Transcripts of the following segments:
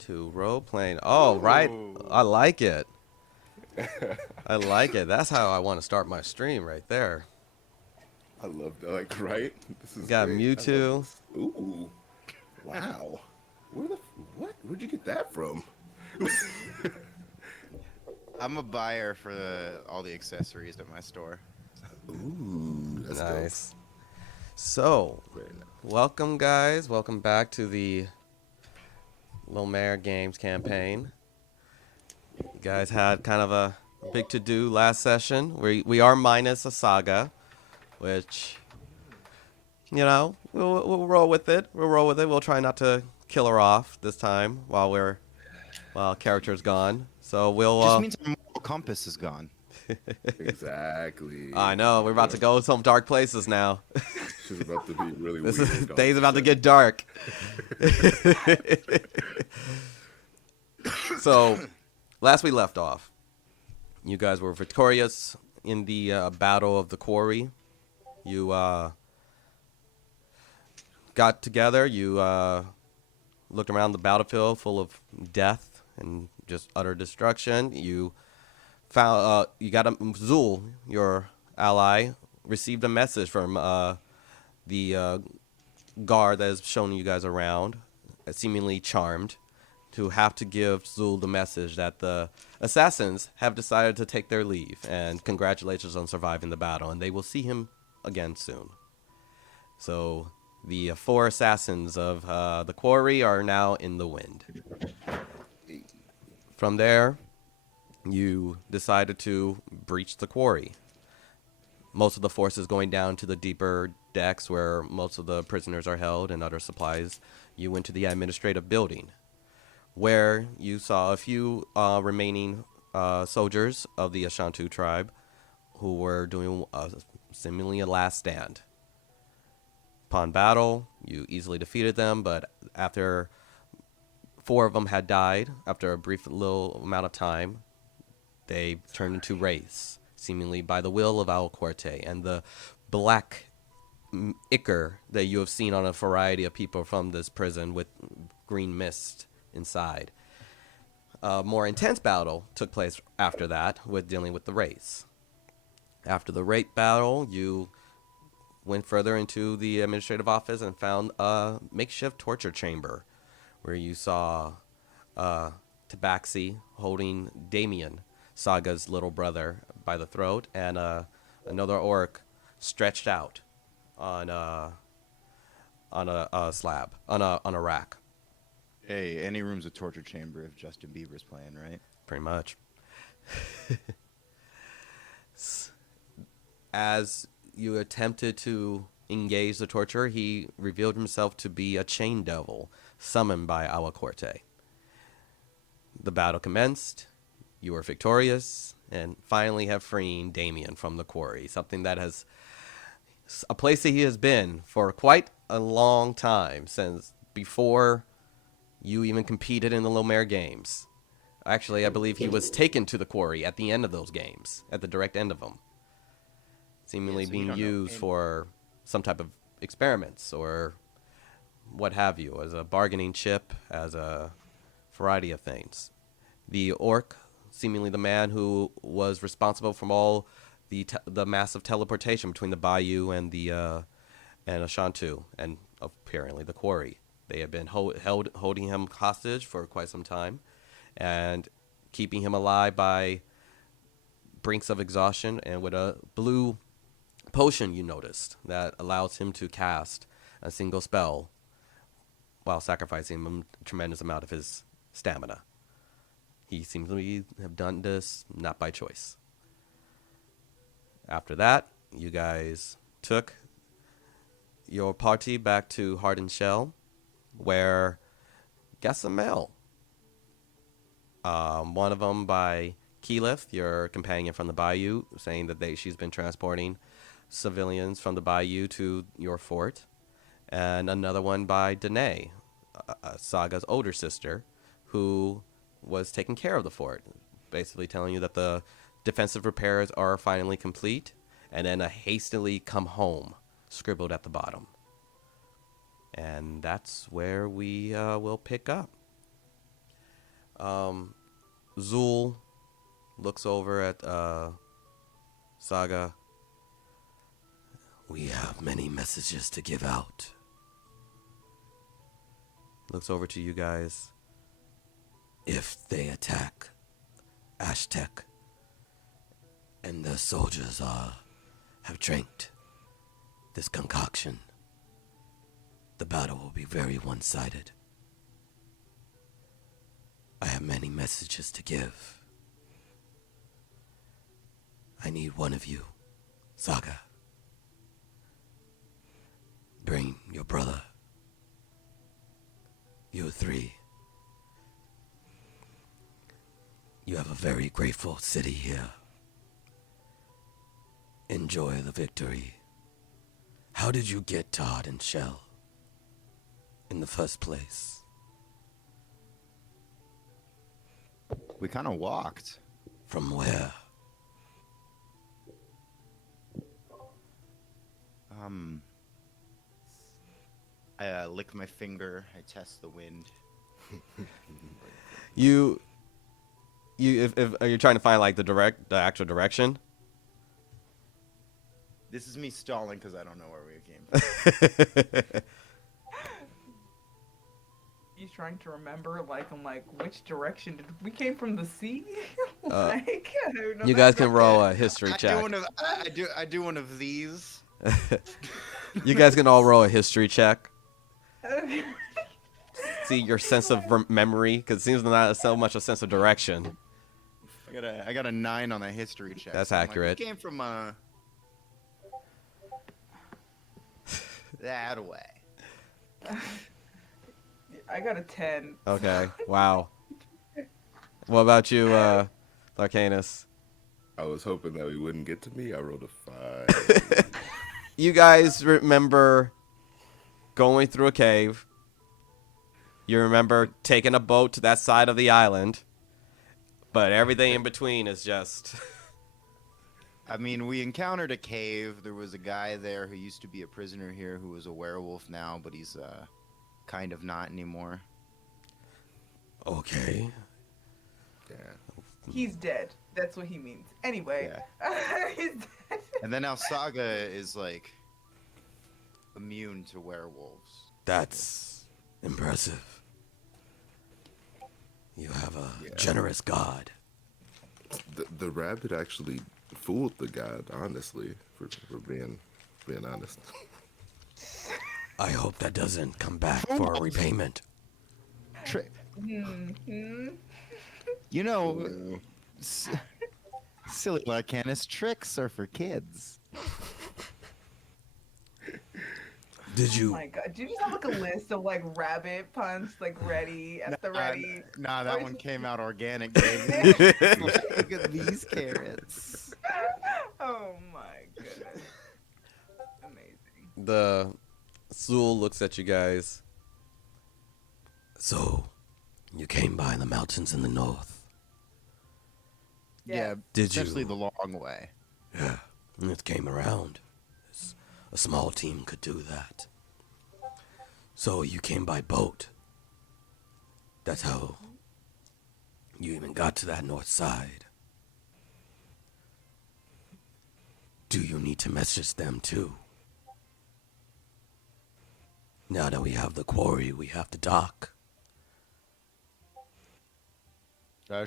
to role playing. Oh, right. I like it. I like it. That's how I want to start my stream right there. I love that. Like, right? This is Got great. I love Mewtwo. this. Ooh, wow. Where the what? Where'd you get that from? I'm a buyer for all the accessories at my store. Ooh, that's dope. Nice. So, Very nice. welcome, guys. Welcome back to the Lomér Games campaign. You guys had kind of a big to do last session. We are minus a saga, which, we'll roll with it. We'll roll with it. We'll try not to kill her off this time while character's gone. So we'll Just means our moral compass is gone. Exactly. I know we're about to go some dark places now. She's about to be really This weird. is all of days a about to sudden. get dark. So, last we left off, you guys were victorious in the battle of the quarry. You got together. You looked around the battlefield full of death and just utter destruction. You found you got Zul, your ally, received a message from the guard that has shown you guys around, seemingly charmed, to have to give Zul the message that the assassins have decided to take their leave, and congratulations on surviving the battle, and they will see him again soon. So the four assassins of the quarry are now in the wind. From there, you decided to breach the quarry. Most of the forces going down to the deeper decks where most of the prisoners are held and other supplies. You went to the administrative building, where you saw a few remaining soldiers of the Ashantu tribe who were doing seemingly a last stand. Upon battle, you easily defeated them, but after four of them had died, after a brief little amount of time, they turned into wraiths, seemingly by the will of Alcorte, and the black ichor that you have seen on a variety of people from this prison with green mist inside. A more intense battle took place after that with dealing with the wraiths. After the wraith battle, you went further into the administrative office and found a makeshift torture chamber where you saw Tabaxi holding Damien, Saga's little brother, by the throat, and another orc stretched out on a slab on a rack, Hey, any room's a torture chamber if Justin Bieber's playing, right? pretty much. As you attempted to engage the torturer, he revealed himself to be a chain devil summoned by Alacorte. The battle commenced. You were victorious and finally have freeing Damien from the quarry, something that has a place that he has been for quite a long time, since before you even competed in the Lomér games. Actually, I believe he was taken to the quarry at the end of those games, at the direct end of them, seemingly so you being don't know used him. for some type of experiments or what have you, as a bargaining chip, as a variety of things. The orc, seemingly the man who was responsible for all the massive teleportation between the bayou and the and Ashantu, and apparently the quarry. They have been holding him hostage for quite some time, and keeping him alive by brinks of exhaustion and with a blue potion you noticed that allows him to cast a single spell while sacrificing a tremendous amount of his stamina. He seems to have done this not by choice. After that, you guys took your party back to Heart and Shell, where got some mail. One of them by Keyleth, your companion from the Bayou, saying that she's been transporting civilians from the Bayou to your fort. And another one by Danae, Saga's older sister, who was taking care of the fort, basically telling you that the defensive repairs are finally complete, and then a hastily come home scribbled at the bottom. And that's where we will pick up. Zul looks over at Saga. We have many messages to give out. Looks over to you guys. If they attack Aztec and the soldiers have drank this concoction, the battle will be very one-sided. I have many messages to give. I need one of you, Saga. Bring your brother. You three. You have a very grateful city here. Enjoy the victory. How did you get Todd and Shell in the first place? We kind of walked. From where? I lick my finger. I test the wind. If are you trying to find like the actual direction? This is me stalling because I don't know where we came from. He's trying to remember, like, I'm like, which direction did we came from the sea? Like, I don't know You that guys can right. roll a history I check. do one of these. You guys can all roll a history check. Okay. See your sense of memory, because it seems not so much a sense of direction. I got a 9 on the history check. That's so I'm like, accurate. we came from that way. I got a 10. Okay. Wow. What about you, Larcanus? I was hoping that we wouldn't get to me. I rolled a 5. You guys remember going through a cave. You remember taking a boat to that side of the island. But everything in between is just... I mean, we encountered a cave. There was a guy there who used to be a prisoner here who was a werewolf now, but he's kind of not anymore. Okay. Yeah. He's dead. That's what he means. Anyway. He's dead. And then now Saga is like immune to werewolves. That's impressive. You have a generous god. The rabbit actually fooled the god, honestly, for being honest. I hope that doesn't come back for a repayment. You know, silly Larcanus, tricks are for kids. Did Oh you... my god. Do you just have like a list of like rabbit puns like ready at the ready? Nah, Or that is one it- came out organic, baby. Look at these carrots. Oh my goodness. Amazing. The Zul looks at you guys. So, you came by the mountains in the north. Yeah, Did essentially you? the long way. Yeah, and it came around. A small team could do that. So you came by boat. That's how you even got to that north side. Do you need to message them too? Now that we have the quarry, we have the dock. We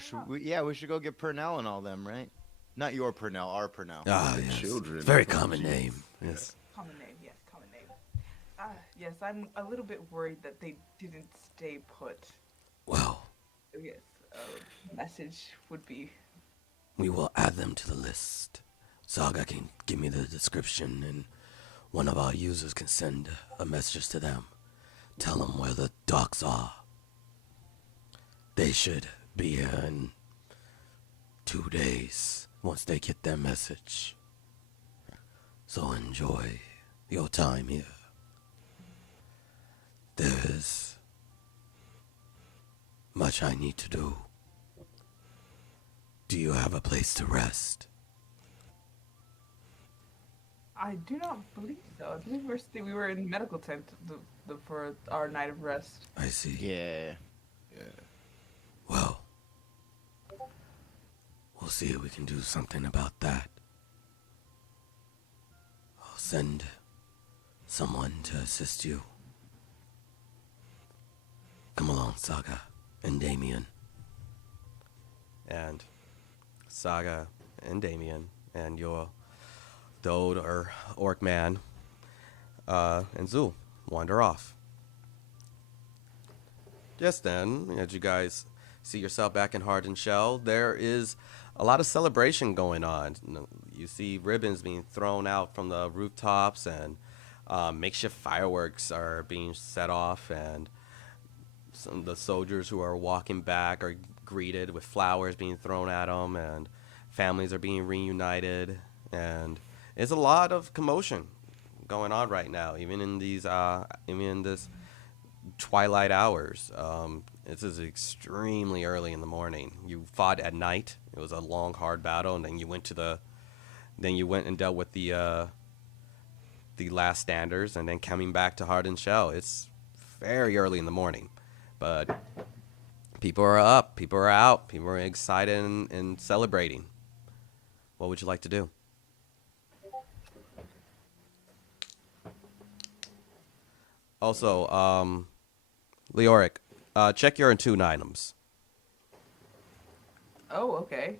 should go get Purnell and all them, right? Not your Purnell, our Purnell. Ah, The yes. children Very from common Jesus. name. Yes. Common name, yes, common name. Yes, I'm a little bit worried that they didn't stay put. Well, Yes, a message would be. we will add them to the list. Saga can give me the description, and one of our users can send a message to them. Tell them where the docks are. They should be here in 2 days once they get their message. So enjoy your time here. There's much I need to do. Do you have a place to rest? I do not believe so. I believe we were in medical tent for our night of rest. I see. Yeah. Well, see if we can do something about that. I'll send someone to assist you. Come along, Saga and Damien. And Saga and Damien and your Dode or Orc Man and Zul wander off. Just then, as you guys see yourself back in Hard and Shell, there is a lot of celebration going on. You see ribbons being thrown out from the rooftops, and makeshift fireworks are being set off, and some of the soldiers who are walking back are greeted with flowers being thrown at them, and families are being reunited, and there's a lot of commotion going on right now, even in this twilight hours. This is extremely early in the morning. You fought at night. It was a long, hard battle, and then you went and dealt with the last standers, and then coming back to Hard and Shell. It's very early in the morning, but people are up, people are out, people are excited and celebrating. What would you like to do? Also, Leoric, check your attune items. Oh, okay.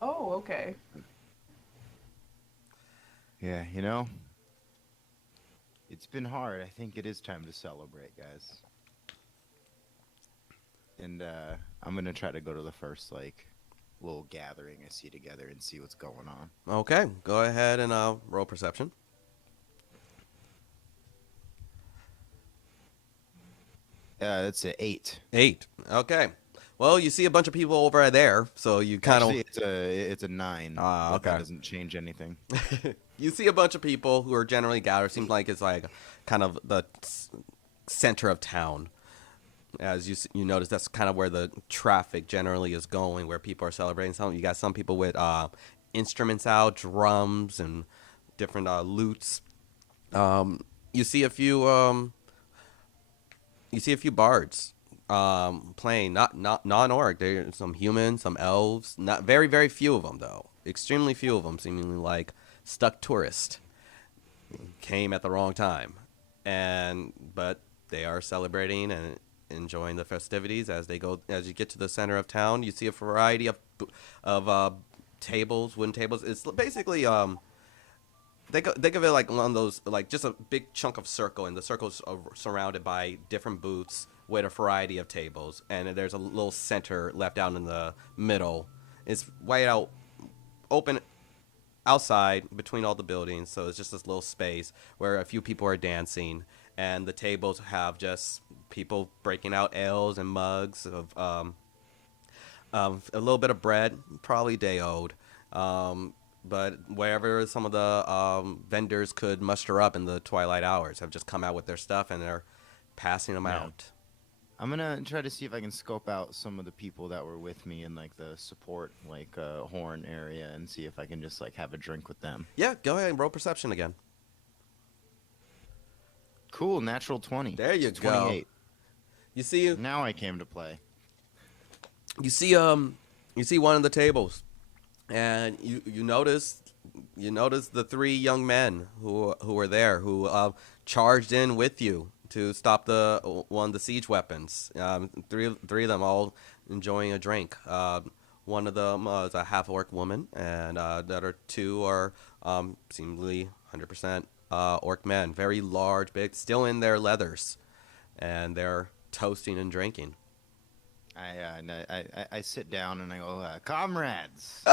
Oh, okay. Yeah, it's been hard. I think it is time to celebrate, guys. And I'm gonna try to go to the first little gathering I see together and see what's going on. Okay, go ahead and roll perception. That's an 8. 8. Okay. Well, you see a bunch of people over there, so you kind Actually, it's a 9. Ah, but that okay. doesn't change anything. you see a bunch of people who are generally gathered. Seems like it's like kind of the center of town. As you notice, that's kind of where the traffic generally is going, where people are celebrating. You got some people with instruments out, drums and different lutes. You see a few bards playing, not non-orc. There's some humans, some elves. Not very few of them though. Extremely few of them, seemingly like stuck tourists. Came at the wrong time, but they are celebrating and enjoying the festivities as they go. As you get to the center of town, you see a variety of tables, wooden tables. It's basically think of it like one of those, like just a big chunk of circle, and the circle's surrounded by different booths with a variety of tables, and there's a little center left out in the middle. It's way out open outside between all the buildings, so it's just this little space where a few people are dancing, and the tables have just people breaking out ales and mugs of a little bit of bread, probably day old. But wherever some of the vendors could muster up in the twilight hours have just come out with their stuff, and they're passing them out. I'm gonna try to see if I can scope out some of the people that were with me in the support horn area, and see if I can just have a drink with them. Yeah, go ahead and roll perception again. Cool, natural 20. There you It's go. 28. You see, Now I came to play. you see one of the tables, and you notice the 3 young men who were there, who charged in with you to stop one of the siege weapons. Three of them all enjoying a drink. One of them is a half-orc woman, and the other 2 are seemingly 100% orc men, very large, big, still in their leathers, and they're toasting and drinking. I sit down and I go, comrades. Hey!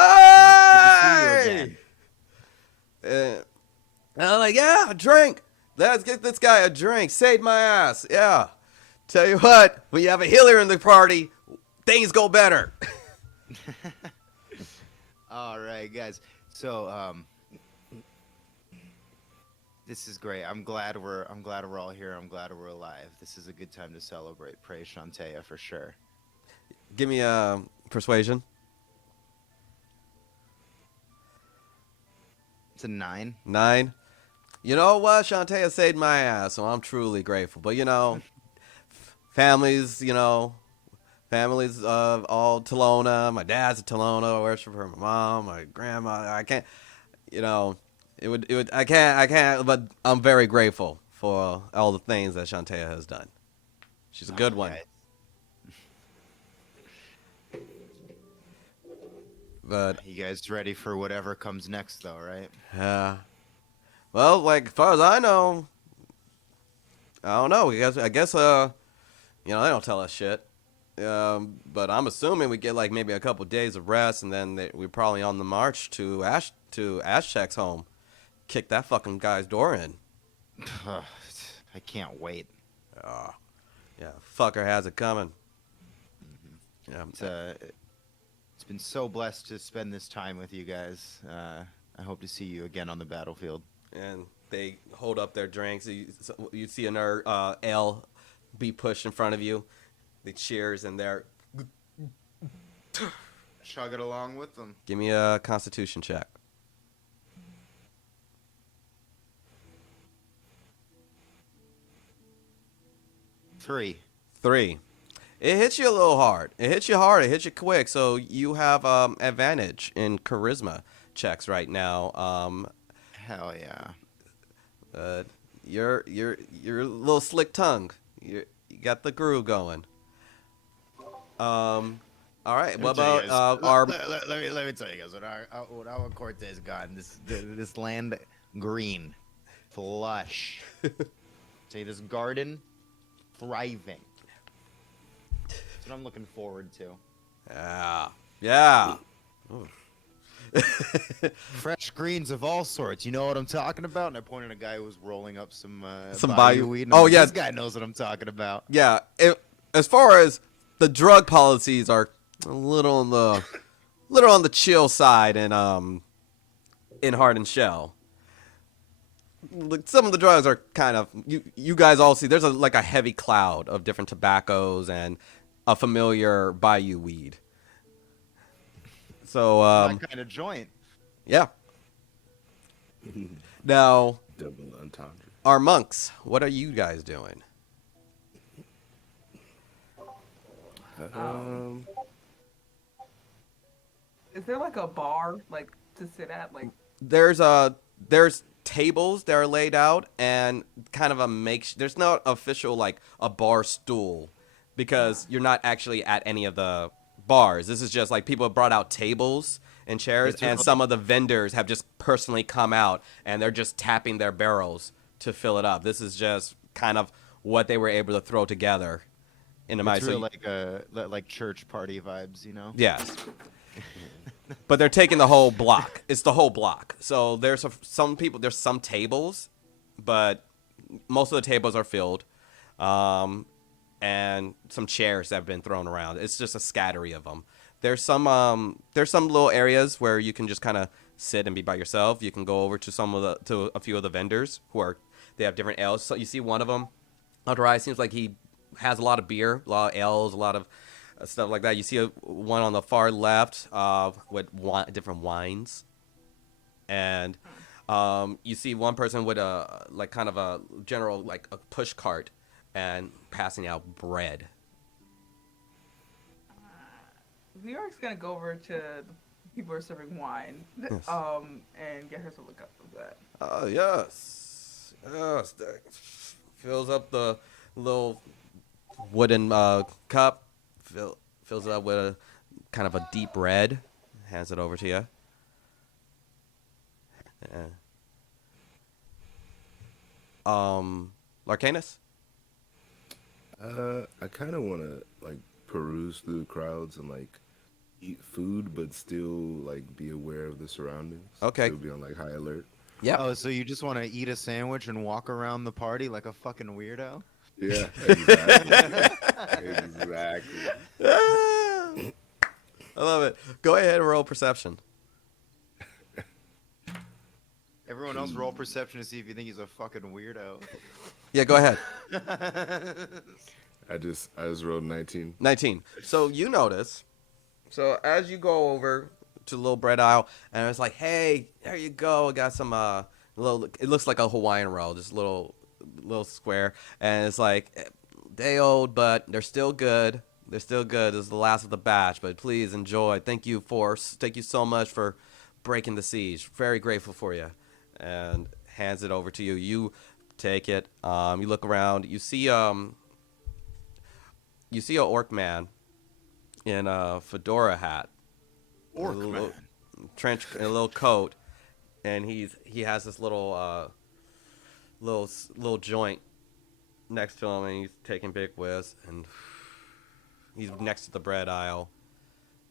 Good to see you again. And I'm like, yeah, a drink. Let's get this guy a drink. Saved my ass. Yeah. Tell you what, when you have a healer in the party, things go better. All right, guys. So, this is great. I'm glad we're all here. I'm glad we're alive. This is a good time to celebrate. Praise Shantae for sure. Give me a persuasion. It's a 9. 9. You know what? Shantae saved my ass, so I'm truly grateful. But families, families of all Telona. My dad's a Telona. I worship for my mom, my grandma. I can't, you know, it would. I can't. But I'm very grateful for all the things that Shantae has done. She's a good one. Yeah, But you guys ready for whatever comes next, though, right? well, like as far as I know, I don't know. I guess they don't tell us shit. But I'm assuming we get like maybe a couple days of rest, and then we're probably on the march to Ashcheck's home. Kick that fucking guy's door in. I can't wait. Yeah, fucker has it coming. Yeah, It's been so blessed to spend this time with you guys. I hope to see you again on the battlefield. and they hold up their drinks. You see another ale be pushed in front of you. They cheers, and they're Chug it along with them. give me a Constitution check. 3. 3. It hits you a little hard. It hits you hard. It hits you quick. So you have advantage in charisma checks right now. Hell yeah. You're a little slick tongue. You got the groove going. All right. What about our? Let me tell you guys what our Cortez got in this land green, flush. Say this garden thriving. That's what I'm looking forward to. Yeah. Fresh greens of all sorts. You know what I'm talking about? And I pointed at a guy who was rolling up some Bayou- weed. And Oh, I'm like, yeah. This guy knows what I'm talking about. Yeah. As far as the drug policies are a little on the chill side in Heart and Shell. Like, some of the drugs are kind of you guys all see. There's like a heavy cloud of different tobaccos and a familiar bayou weed. So My kind of joint. yeah. Now, Double entendre. our monks, what are you guys doing? Is there like a bar like to sit at? Like, There's tables that are laid out and kind of a there's not official like a bar stool because you're not actually at any of the bars. This is just like people have brought out tables and chairs, and some of the vendors have just personally come out and they're just tapping their barrels to fill it up. This is just kind of what they were able to throw together in a It's real like church party vibes, you know? Yes. But they're taking the whole block. It's the whole block. So there's some tables, but most of the tables are filled, and some chairs that have been thrown around. It's just a scattery of them. There's some little areas where you can just kind of sit and be by yourself. You can go over to a few of the vendors they have different ales. So you see one of them, Alderai, seems like he has a lot of beer, a lot of ales, a lot of stuff like that. You see one on the far left with different wines, and you see one person with a like kind of a general like a push cart and passing out bread. New York's gonna go over to the people who are serving wine, and get her to look up for that. Oh yes, that fills up the little wooden cup. Fills it up with a kind of a deep red. Hands it over to you. Larcanus? I kind of want to like peruse through the crowds and like eat food, but still like be aware of the surroundings. Okay. Still be on like high alert. Yeah. Oh, so you just want to eat a sandwich and walk around the party like a fucking weirdo? Yeah, exactly. Exactly. I love it. Go ahead and roll perception. Everyone else roll perception to see if you think he's a fucking weirdo. Yeah, go ahead. I just rolled 19. 19. So you notice, as you go over to the little bread aisle, and it's like, hey, there you go. I got some little. It looks like a Hawaiian roll, just little square, and it's like they old, but they're still good. They're still good. This is the last of the batch, but please enjoy. Thank you, Force. Thank you so much for breaking the siege. Very grateful for you. And hands it over to you. You take it. You look around. You see a orc man in a fedora hat, a Orc little man. trench, and a little coat, and he has this little joint next to him, and he's taking big whiffs, and he's next to the bread aisle,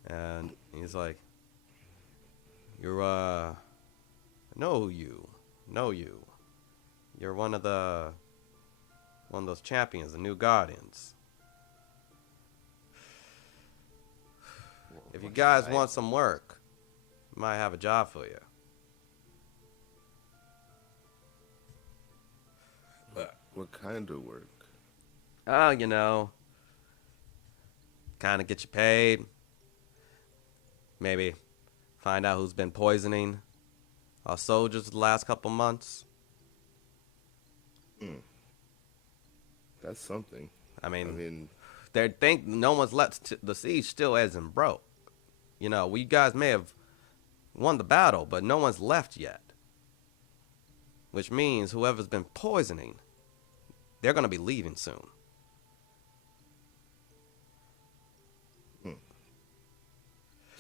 and he's like, "You're know you. You're one of those champions, the new guardians. If you What guys should I- want some work, I might have a job for you." What kind of work? Oh, kind of get you paid. Maybe find out who's been poisoning our soldiers the last couple months. That's something. I I mean, mean, they think no one's left. The siege still isn't broke. We guys may have won the battle, but no one's left yet. Which means whoever's been poisoning, they're gonna be leaving soon.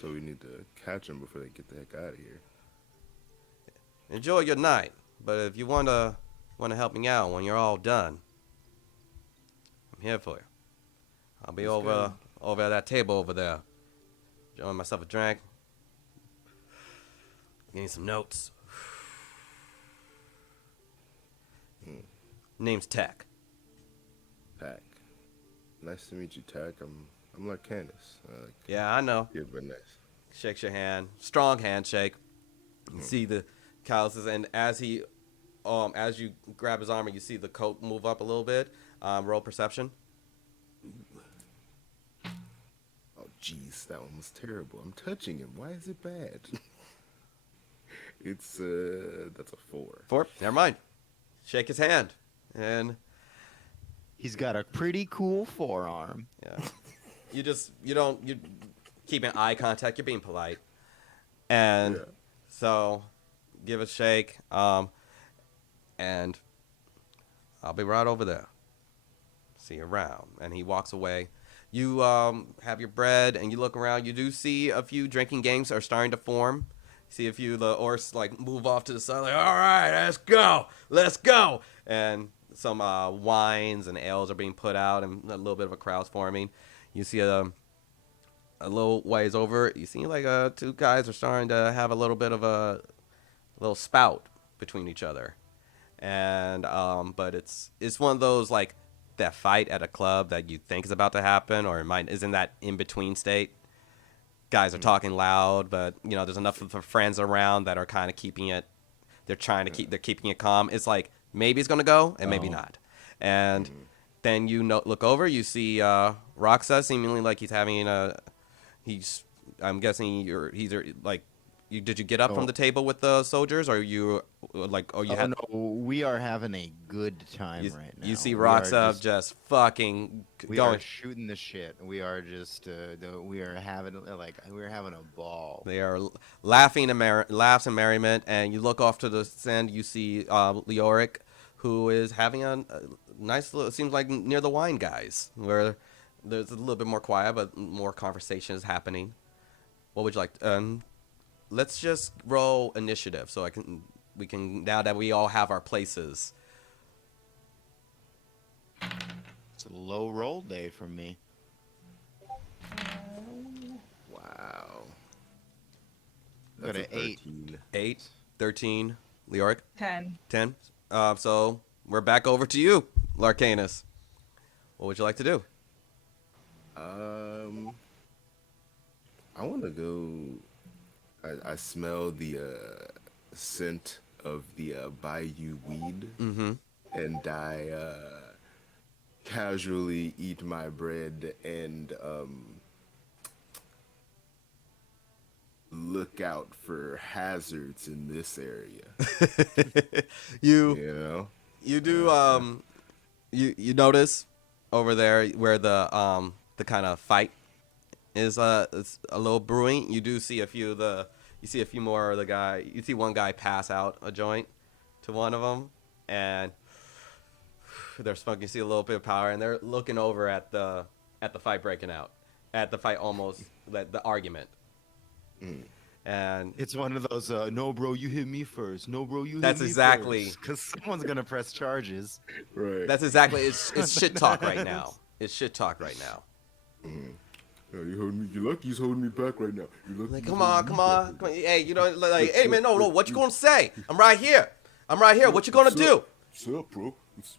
so we need to catch them before they get the heck out of here. Enjoy your night, but if you wanna help me out when you're all done, I'm here for you. I'll be That's over at that table over there. Enjoying myself a drink. Getting some notes. Name's Tech. Pack. Nice to meet you, Tack. I'm like Candace. Yeah, I know. You're very nice. Shakes your hand. Strong handshake. You see the calluses, and as you grab his armor, you see the coat move up a little bit. Roll perception. Oh, jeez, that one was terrible. I'm touching him. Why is it bad? It's that's a 4. 4. Never mind. Shake his hand, and He's got a pretty cool forearm. yeah, you keep an eye contact. You're being polite, and Yeah. so give a shake. And I'll be right over there. See you around. And he walks away. You have your bread, and you look around. You do see a few drinking gangs are starting to form. See a few of the orcs like move off to the side, like, all right, let's go. And some wines and ales are being put out, and a little bit of a crowd's forming. You see a little ways over. You see like 2 guys are starting to have a little bit of a little spout between each other, and but it's one of those like that fight at a club that you think is about to happen, or it might is in that in between state. Guys are talking loud, but there's enough of the friends around that are kind of keeping it. They're trying to they're keeping it calm. It's like maybe it's gonna go and maybe not. And then look over, you see Roxa seemingly like he's having I'm guessing did you get up from Oh. the table with the soldiers, or you had No, we are having a good time you, right now. you see We are Roxa just fucking We going. are shooting the shit. We are just we are having a ball. They are laughing and laughs and merriment, and you look off to the sand. You see Leoric, who is having a nice little. It seems like near the wine guys, where there's a little bit more quiet, but more conversation is happening. What would you like? Let's just roll initiative, so we can now that we all have our places. It's a low roll day for me. Wow. Got That's an a 8. 13. 8, 13, Leoric, 10. 10. So we're back over to you, Larcanus. What would you like to do? I want to go. I smell the scent of the bayou weed, and I casually eat my bread and look out for hazards in this area. you You know? you do you notice over there where the kind of fight is it's a little brewing. You do see a few of the you see a few more of the guy. You see one guy pass out a joint to one of them, and they're smoking. You see a little bit of power, and they're looking over at the fight breaking out, at the fight almost the argument. And It's one of those, no, bro, you hit me first. No, bro, you hit That's me exactly- first. Because someone's going to press charges. Right. that's exactly it's shit talk right now. It's shit talk right now. Oh, you holding me? You lucky he's holding me back right now. You lucky Like, he's come on, holding come me on, back come right on. Hey, you know, like, hey man, no, what you gonna say? I'm right here. I'm right here. What you gonna What's do? up? What's up, bro? What's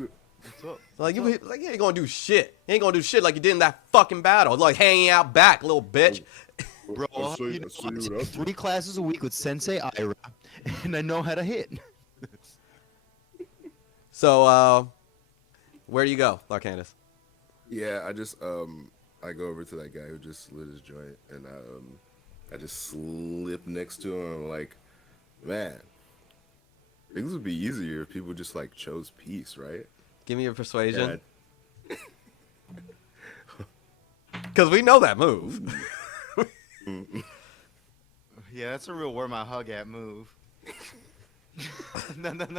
up? What's up? Like you ain't gonna do shit. You ain't gonna do shit like you did in that fucking battle. Like hanging out back, little bitch. Bro, I'll show you I what take I'll do. 3 classes a week with Sensei Ira, and I know how to hit. So, where do you go, Larcanus? Yeah, I go over to that guy who just lit his joint, and I just slip next to him. I'm like, man, things would be easier if people just like chose peace, right? Give me your persuasion, Yeah, because we know that move. Yeah, that's a real where my hug at move. No, that's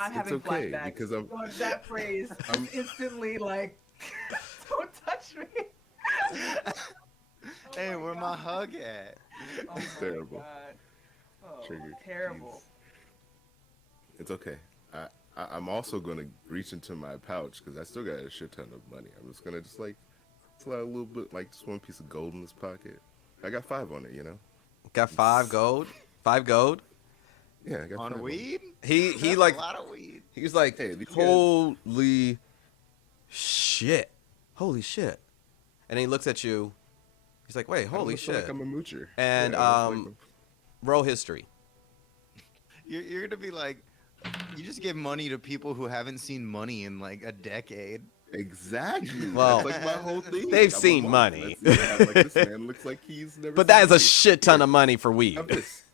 I'm it's having okay flashbacks. because I'm That phrase is instantly like, don't touch me. Hey, Oh where my God. hug at? Oh my terrible. God. Oh, Triggered. terrible. It's okay. I'm also gonna reach into my pouch because I still got a shit ton of money. I'm just gonna just like slide a little bit, like just one piece of gold in this pocket. I got 5 on it, you know. Got 5 gold. 5 gold. Yeah, I got 5 On it. weed? He That's like a lot of weed. he was like, Hey, these guys- holy shit, holy shit, and he looks at you. He's like, wait, I don't holy feel shit, like I'm a moocher. and Yeah, I don't feel like roll history. You're gonna be like, you just give money to people who haven't seen money in like a decade. exactly. Well, That's like my whole thing. they've I'm a seen monk. money. That's- yeah, like this man looks like he's never. But seen that is a money. shit ton Here, of money for weed. have this.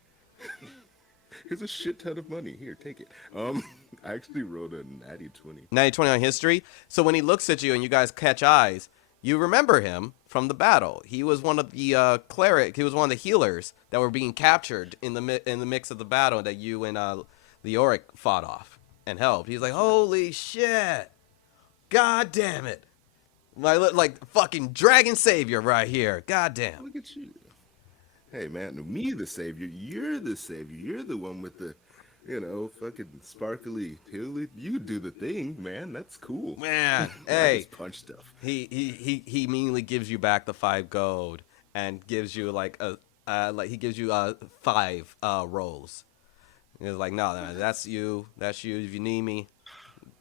Here's a shit ton of money. Here, take it. I actually rolled a natty 20. 90-20 on history. So when he looks at you and you guys catch eyes, you remember him from the battle. He was one of the cleric. He was one of the healers that were being captured in the mix of the battle that you and the Auric fought off and helped. He's like, holy shit, god damn it, like fucking dragon savior right here. God damn. Look at you. Hey man, me the savior. You're the savior. You're the one with the, fucking sparkly pilly. You do the thing, man. That's cool. Man, I hey. just punch stuff. He immediately gives you back the 5 gold and gives you like he gives you 5 rolls. He's like, no, that's you. That's you. If you need me,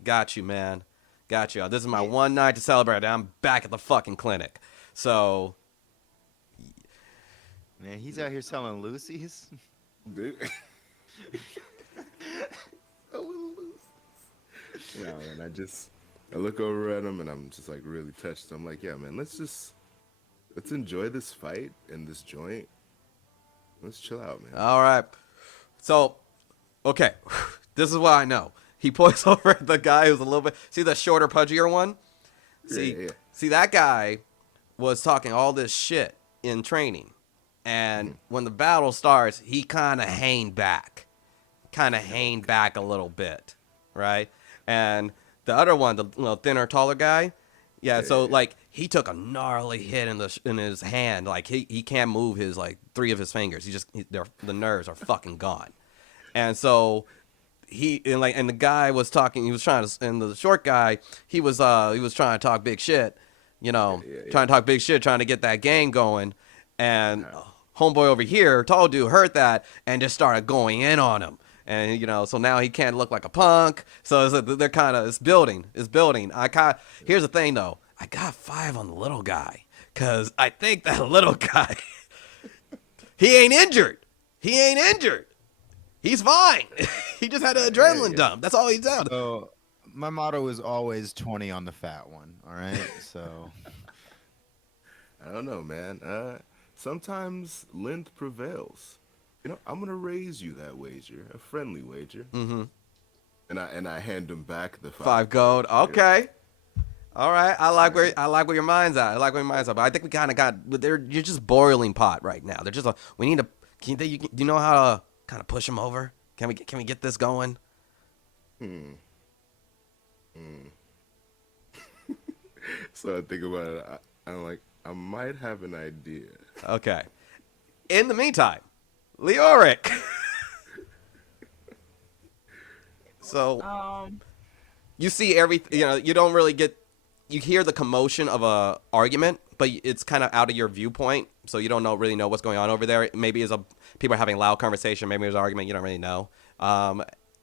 got you, man. Got you. This is my one night to celebrate. I'm back at the fucking clinic. So, Man, he's out here selling Lucy's. Dude. A little loose. No, man, I look over at him and I'm just like really touched. I'm like, yeah, man, let's enjoy this fight and this joint. Let's chill out, man. all right. So, okay. This is what I know. He points over at the guy who's a little bit. See the shorter, pudgier one? Yeah. See, that guy was talking all this shit in training. And when the battle starts, he kind of hanged back. A little bit, right? And the other one, the thinner, taller guy, so like he took a gnarly hit in his hand. Like he can't move his like 3 of his fingers. The nerves are fucking gone. And so and the guy was talking. He was trying to, and the short guy, he was trying to talk big shit, trying to talk big shit, trying to get that game going. And homeboy over here, tall dude, heard that and just started going in on him. And so now he can't look like a punk. So they're kind of it's building. Here's the thing though, I got 5 on the little guy because I think that little guy, he ain't injured. He's fine. He just had an adrenaline dump. That's all he's done. So my motto is always 20 on the fat one. All right, so I don't know, man. Sometimes length prevails. I'm gonna raise you that wager, a friendly wager, Mm-hmm. and I hand him back the 5 gold. $5. Okay. All right. All right. I like where your mind's at. I like where your mind's at. But I think we kind of got. You're just boiling pot right now. They're just. We need to. Do you know how to kind of push them over? Can we get this going? Hmm. Hmm. So I think about it. I'm like, I might have an idea. Okay. In the meantime, Leoric. So Um, you see everything. You don't really get. You hear the commotion of a argument, but it's kind of out of your viewpoint, so you don't really know what's going on over there. Maybe people are having a loud conversation. Maybe there's an argument. You don't really know.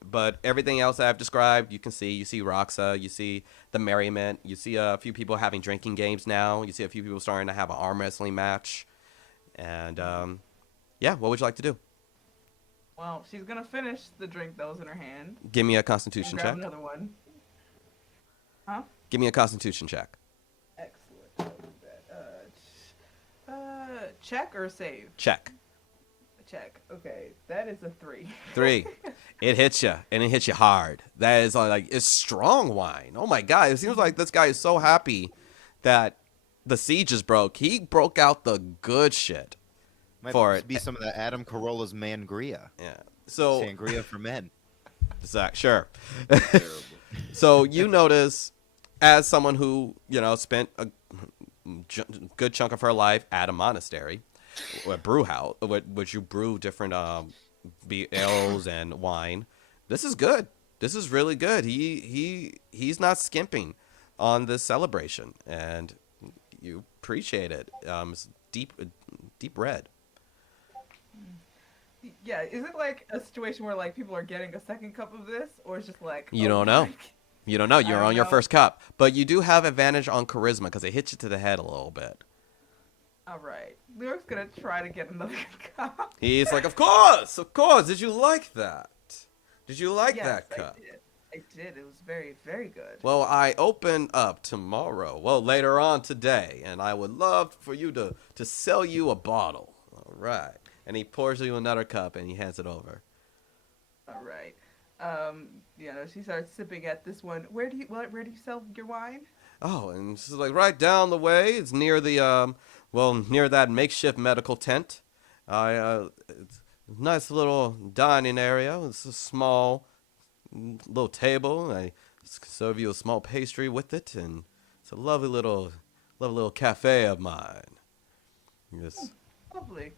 But everything else that I've described, you can see. You see Roxa. You see the merriment. You see a few people having drinking games now. You see a few people starting to have an arm wrestling match. And yeah, what would you like to do? well, she's gonna finish the drink that was in her hand Give me a and Constitution grab check. another one. Huh? Give me a Constitution check. Excellent. Check or save? Check. Check. Okay, that is a 3. 3. It hits you, and it hits you hard. That is like it's strong wine. Oh my god! It seems like this guy is so happy that the siege is broke. He broke out the good shit Might for it. be some of that Adam Carolla's Mangria. Yeah. So Sangria for men. Zach, sure. Terrible. So you notice, as someone who spent a good chunk of her life at a monastery, a brew house, which you brew different ales and wine. This is good. This is really good. He's not skimping on this celebration, and you appreciate it. It's deep red. Yeah, is it like a situation where like people are getting a second cup of this, or it's just like You don't know. my- You don't know. You're don't on your know. first cup, but you do have advantage on charisma because it hits you to the head a little bit. All right, Lyric's gonna try to get another cup. He's like, of course. Did you like that? Did you like Yes, that cup? I did. It was very, very good. Well, I open up tomorrow. Well, later on today, and I would love for you to sell you a bottle. All right. And he pours you another cup and he hands it over. All right. She starts sipping at this one. Where do you sell your wine? Oh, and she's like right down the way. It's near the near that makeshift medical tent. It's a nice little dining area. It's a small little table. I serve you a small pastry with it, and it's a lovely little cafe of mine. Yes, Lovely.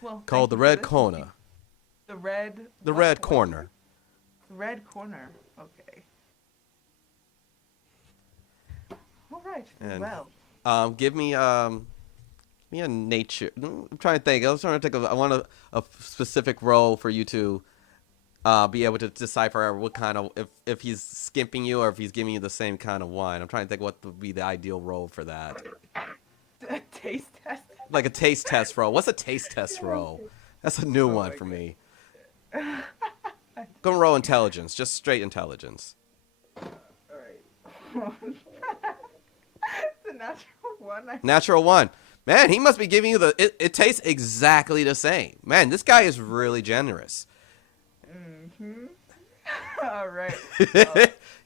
Well, called the thank you for Red this. Corner. The red. The what- Red what- Corner. The red corner. Okay. All right. And- Well. Give me a nature. I'm trying to think. I was trying to think of. I want a specific role for you to be able to decipher what kind of if he's skimping you or if he's giving you the same kind of wine. I'm trying to think what would be the ideal role for that. Taste test. Like a taste test role. What's a taste test role? That's a new Oh one my for God. me. Gonna roll intelligence, just straight intelligence. All right. It's a natural one. Natural 1. Man, he must be giving you it tastes exactly the same. Man, this guy is really generous. Mm-hmm. All right.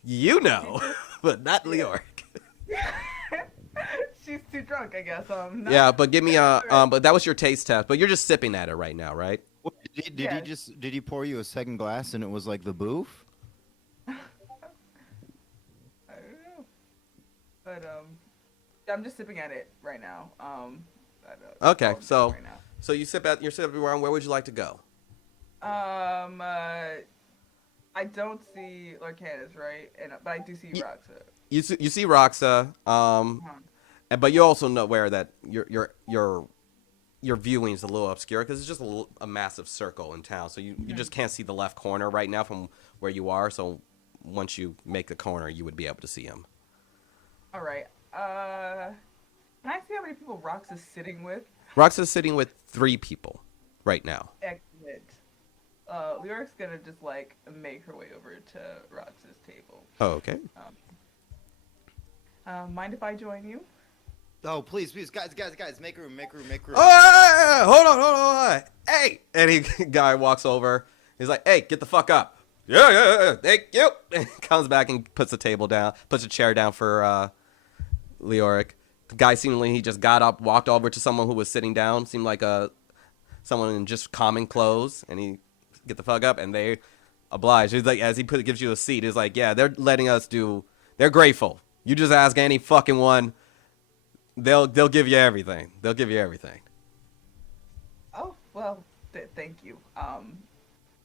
You know, but not Leoric. She's too drunk, I guess. Yeah, but give me but that was your taste test. But you're just sipping at it right now, right? Did he pour you a second glass and it was like the booth? I don't know. But I'm just sipping at it right now. Okay, I'm so right now. so you're sipping around. Where would you like to go? I don't see Larcanus, right? But I do see Roxa. You see Roxa, Uh-huh. but you also know where that your viewing is a little obscure because it's just a massive circle in town, so you just can't see the left corner right now from where you are. So once you make the corner, you would be able to see him. All right. Can I see how many people Rox is sitting with? Roxa's sitting with 3 people right now. Excellent. Lyric's gonna just make her way over to Rox's table. Oh, okay. Mind if I join you? Oh, please, guys, make room. Oh, hold on. Hey, and he guy walks over. He's like, hey, get the fuck up. Yeah. Thank you. And comes back and puts a table down, puts a chair down for Leoric. The guy seemingly he just got up, walked over to someone who was sitting down. Seemed like someone in just common clothes, and he get the fuck up, and they oblige. He's like, as he gives you a seat, he's like, yeah, they're letting us do. They're grateful. You just ask any fucking one. They'll give you everything. They'll give you everything. Oh well, thank you.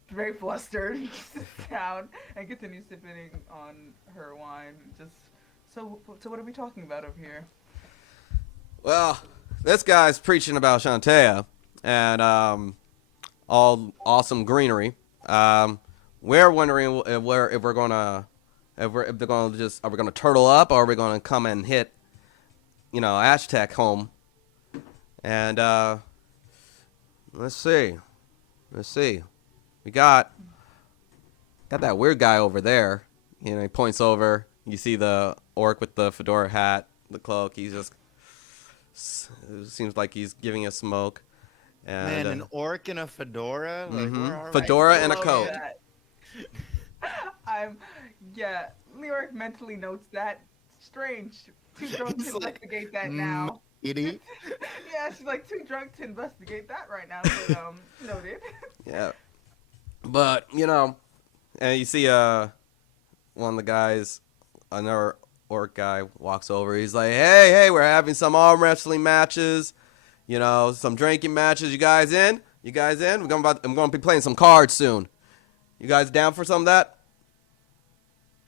Very flustered, sit down and continue sipping on her wine. Just so what are we talking about over here? Well, this guy's preaching about Shantea and all awesome greenery. We're wondering if we're gonna if they're gonna just are we gonna turtle up or are we gonna come and hit Aztec home? And let's see. We got that weird guy over there. He points over. You see the orc with the fedora hat, the cloak. He's just seems like he's giving a smoke. And, Man, an orc in a fedora? Like, where are fedora my and a Love coat. that. Leoric mentally notes that. Strange. Too drunk to He's like, investigate that now. Idiot. Yeah, she's like too drunk to investigate that right now. But noted. Yeah. But, and you see one of the guys, another orc guy walks over. He's like, hey, we're having some arm wrestling matches, some drinking matches. You guys in? I'm going to be playing some cards soon. You guys down for some of that?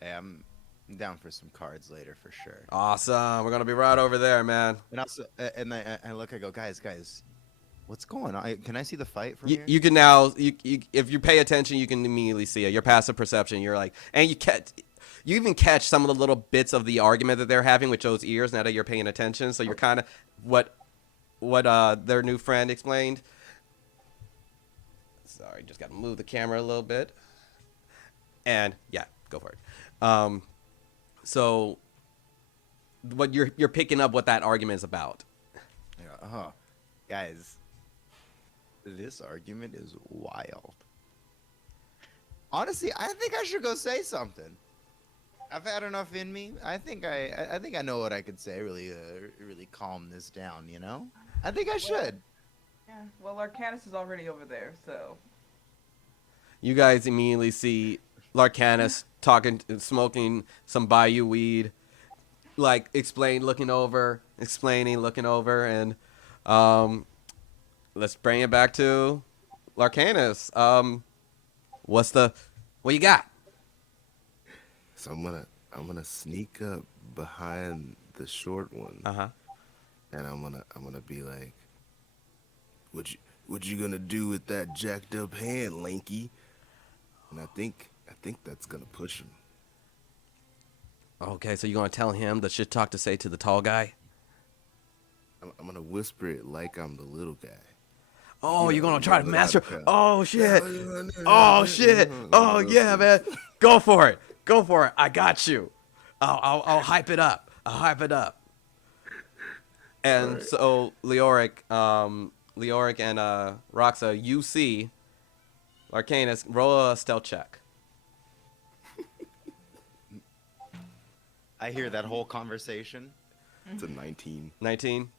Hey, I'm down for some cards later for sure. Awesome. We're going to be right over there, man. And also, and I look, I go, guys, what's going on? Can I see the fight from here? You can now, if you pay attention, you can immediately see it. Your passive perception, you're like, and you even catch some of the little bits of the argument that they're having with those ears now that you're paying attention. So you're kind of what their new friend explained. Sorry, just got to move the camera a little bit. And yeah, go for it. So what you're picking up what that argument is about. Yeah, guys, this argument is wild. Honestly, I think I should go say something. I've had enough in me. I think I know what I could say. Really calm this down. I think I should. Yeah. Well, Arcanus is already over there, so. You guys immediately see Larcanus smoking some Bayou weed, like looking over, and let's bring it back to Larcanus. What you got? So I'm gonna sneak up behind the short one, and I'm gonna be like, what you gonna do with that jacked up hand, Lanky? And I think that's gonna push him. Okay, so you're gonna tell him the shit talk to say to the tall guy? I'm gonna whisper it like I'm the little guy. Oh, you're gonna try to master? Oh shit! Oh shit! Oh yeah, man! Go for it! I got you. I'll hype it up. And right. So Leoric and Roxa, you see Arcanus roll a stealth check. I hear that whole conversation. It's a 19. 19?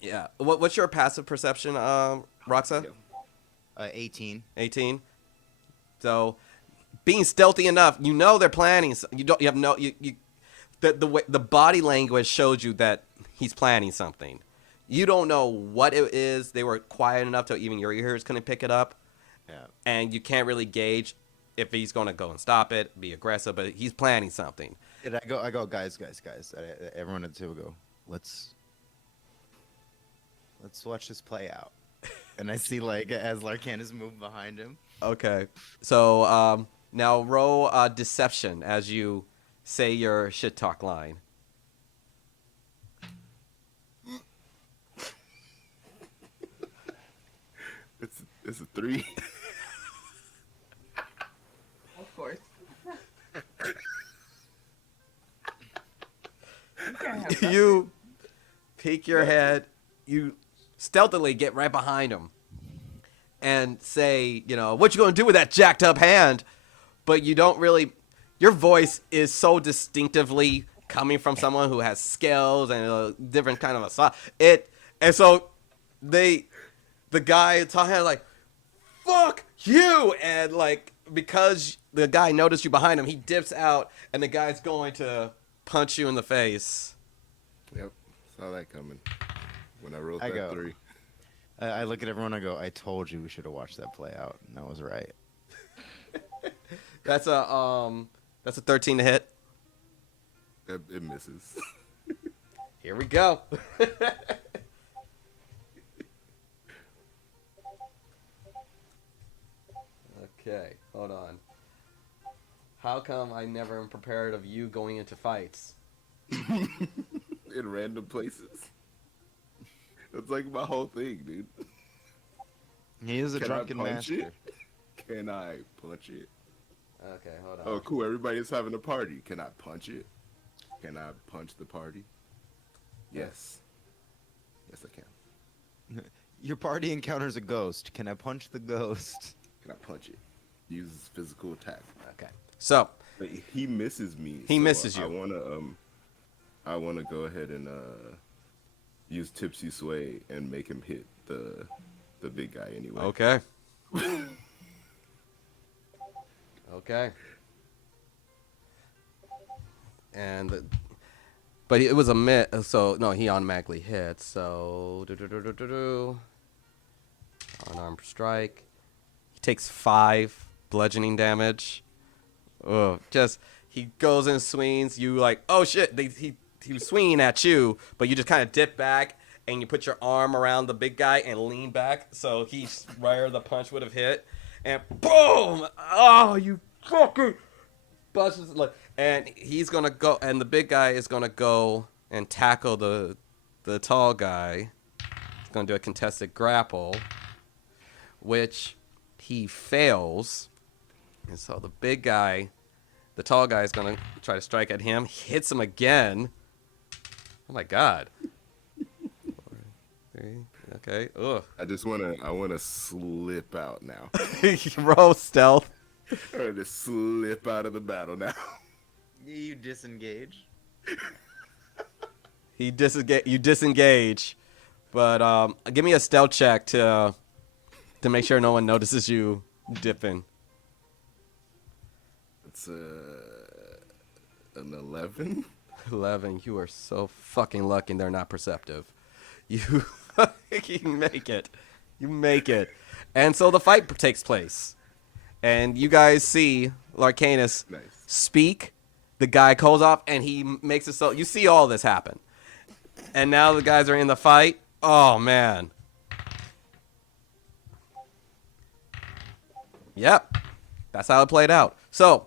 Yeah. What's your passive perception, Roxa? 18. 18. So, being stealthy enough, they're planning. The body language shows you that he's planning something. You don't know what it is. They were quiet enough to even your ears couldn't pick it up. Yeah. And you can't really gauge if he's going to go and stop it, be aggressive, but he's planning something. And I go, guys. Everyone at the table go, let's watch this play out. And I see, as Larcanus move behind him. Okay. So, now roll deception as you say your shit talk line. It's a 3. Of course. You can't have that. peek your head. You stealthily get right behind him and say, what you gonna do with that jacked up hand? But you don't really. Your voice is so distinctively coming from someone who has skills and a different kind of and so the guy talking like, fuck you, and like because the guy noticed you behind him, he dips out, and the guy's going to punch you in the face. Yep, saw that coming when I rolled I that go. 3. I look at everyone. I go. I told you we should have watched that play out, and I was right. That's a 13 to hit. It misses. Here we go. Okay, hold on. How come I never am prepared of you going into fights? In random places. That's like my whole thing, dude. He is a Can drunken I punch master. it? Can I punch it? Okay, hold on. Oh, cool. Everybody's having a party. Can I punch it? Can I punch the party? Yes. Yes, I can. Your party encounters a ghost. Can I punch the ghost? Can I punch it? Use physical attack. Okay. So, But he misses me. He so misses you. I wanna go ahead and use Tipsy Sway and make him hit the big guy anyway. okay. Okay. But it was a miss, so no, he automatically hits. So unarmed strike. He takes 5 bludgeoning damage. Oh, just he goes and swings. You like, oh shit! He was swinging at you, but you just kind of dip back and you put your arm around the big guy and lean back, so he's where the punch would have hit, and boom! Oh, you fucking bushes like, and he's gonna go, and the big guy is gonna go and tackle the tall guy. He's gonna do a contested grapple, which he fails. And so the big guy, the tall guy, is going to try to strike at him. Hits him again. Oh, my God. 4, 3, okay. Ugh. I wanna slip out now. Roll stealth. I wanna slip out of the battle now. You disengage. You disengage. But give me a stealth check to make sure no one notices you dipping. It's an 11. 11. You are so fucking lucky they're not perceptive. You make it. You make it. And so the fight takes place. And you guys see Larcanus Nice. speak. The guy calls off, and he makes it so. You see all this happen. And now the guys are in the fight. Oh, man. Yep. That's how it played out. So,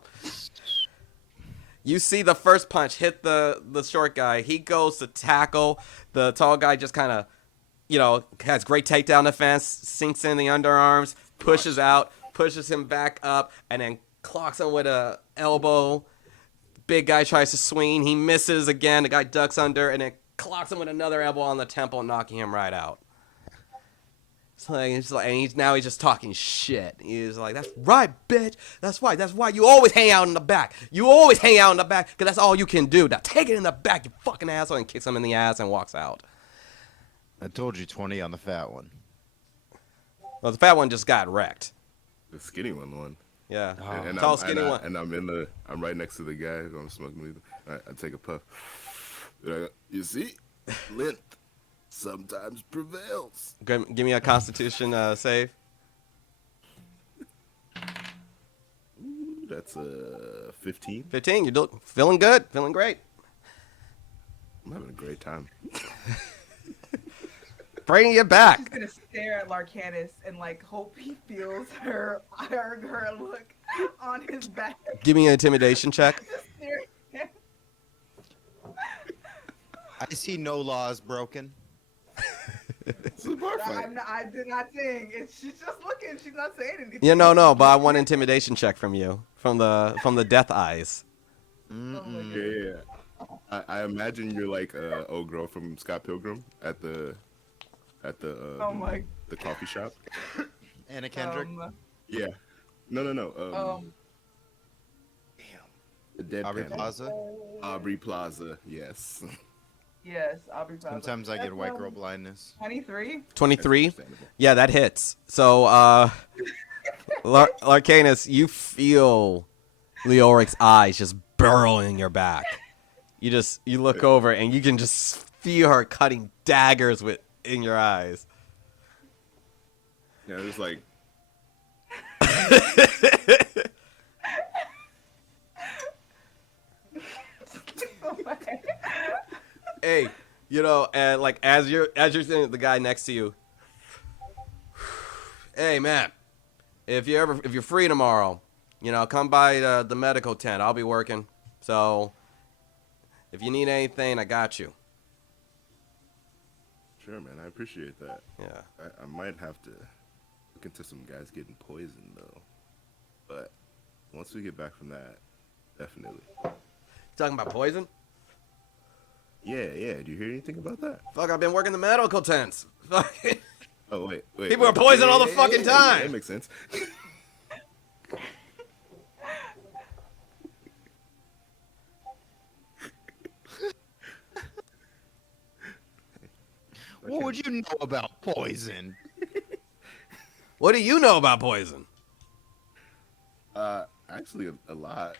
you see the first punch hit the short guy. He goes to tackle. The tall guy just kind of, has great takedown defense, sinks in the underarms, pushes out, pushes him back up, and then clocks him with a elbow. Big guy tries to swing. He misses again. The guy ducks under, and then clocks him with another elbow on the temple, knocking him right out. And he's just talking shit. He's like, "That's right, bitch. That's right. That's why you always hang out in the back. You always hang out in the back because that's all you can do. Now take it in the back, you fucking asshole," and kicks him in the ass and walks out. I told you 20 on the fat one. Well, the fat one just got wrecked. The skinny one won. Yeah, And tall, I'm, skinny one. And I'm right next to the guy who I'm smoking weed. I take a puff. And I go, you see, length sometimes prevails. Give me a Constitution save. Ooh, that's a 15. 15. You're feeling good. Feeling great. I'm having a great time. Bringing you She's back. gonna stare at Larcanus and like hope he feels her look on his back. Give me an intimidation check. Just staring at him. I see no laws broken. It's a bar fight. I did not sing. She's just looking. She's not saying anything. Yeah, no, but I want an intimidation check from you, from the death eyes. Oh my God. Yeah. I imagine you're like old girl from Scott Pilgrim at Oh my. the coffee shop. Anna Kendrick. Um. Yeah. No, no, no. Um. Damn. The Aubrey deadpan one. Plaza. Aubrey Plaza. Yes. Yes, Aubrey Plaza. Sometimes I get That's white girl blindness. 23. 23. Understandable. Yeah, that hits. So, Larcanus, you feel Leoric's eyes just burrowing your back. You look over and you can just feel her cutting daggers in your eyes. Yeah, it's like Hey, and like as you're sitting with the guy next to you. Hey, man, if you're free tomorrow, come by the medical tent. I'll be working. So, if you need anything, I got you. sure, man. I appreciate that. Yeah. I might have to look into some guys getting poisoned though. But once we get back from that, definitely. Talking about poison? Yeah, yeah. Do you hear anything about that? Fuck, I've been working the medical tents. Fuck. Oh wait. People are poisoned all the fucking time. That makes sense. What would you know about poison? What do you know about poison? Actually, a lot.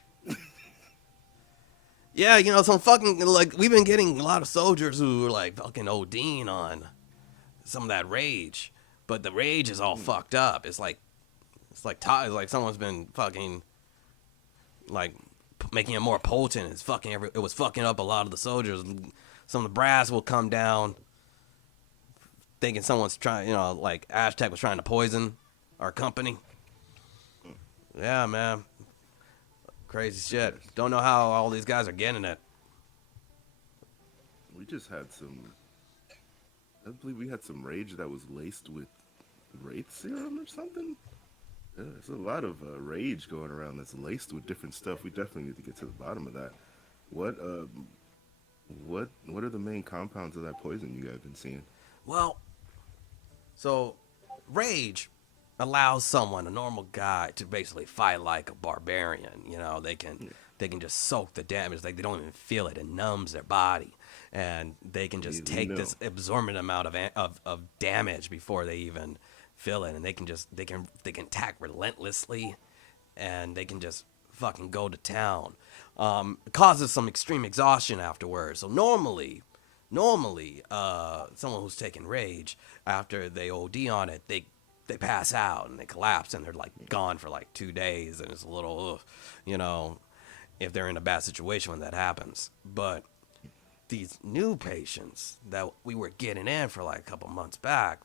Yeah, some fucking, like, we've been getting a lot of soldiers who are, like, fucking ODing on some of that rage. But the rage is all fucked up. It's like someone's been fucking, like, making it more potent. It was fucking up a lot of the soldiers. Some of the brass will come down thinking someone's trying, like, Aztec was trying to poison our company. Yeah, man. Crazy shit. Don't know how all these guys are getting it. We just had some. I believe we had some rage that was laced with wraith serum or something. Yeah, there's a lot of rage going around that's laced with different stuff. We definitely need to get to the bottom of that. What are the main compounds of that poison you guys been seeing? Well, so rage allows someone, a normal guy, to basically fight like a barbarian. They can just soak the damage. Like, they don't even feel it. It numbs their body, and they can just take this absorbent amount of damage before they even feel it. And they can attack relentlessly, and they can just fucking go to town. It causes some extreme exhaustion afterwards. So normally, someone who's taking rage, after they OD on it, they pass out and they collapse and they're like gone for like 2 days, and it's a little, if they're in a bad situation when that happens. But these new patients that we were getting in for like a couple months back,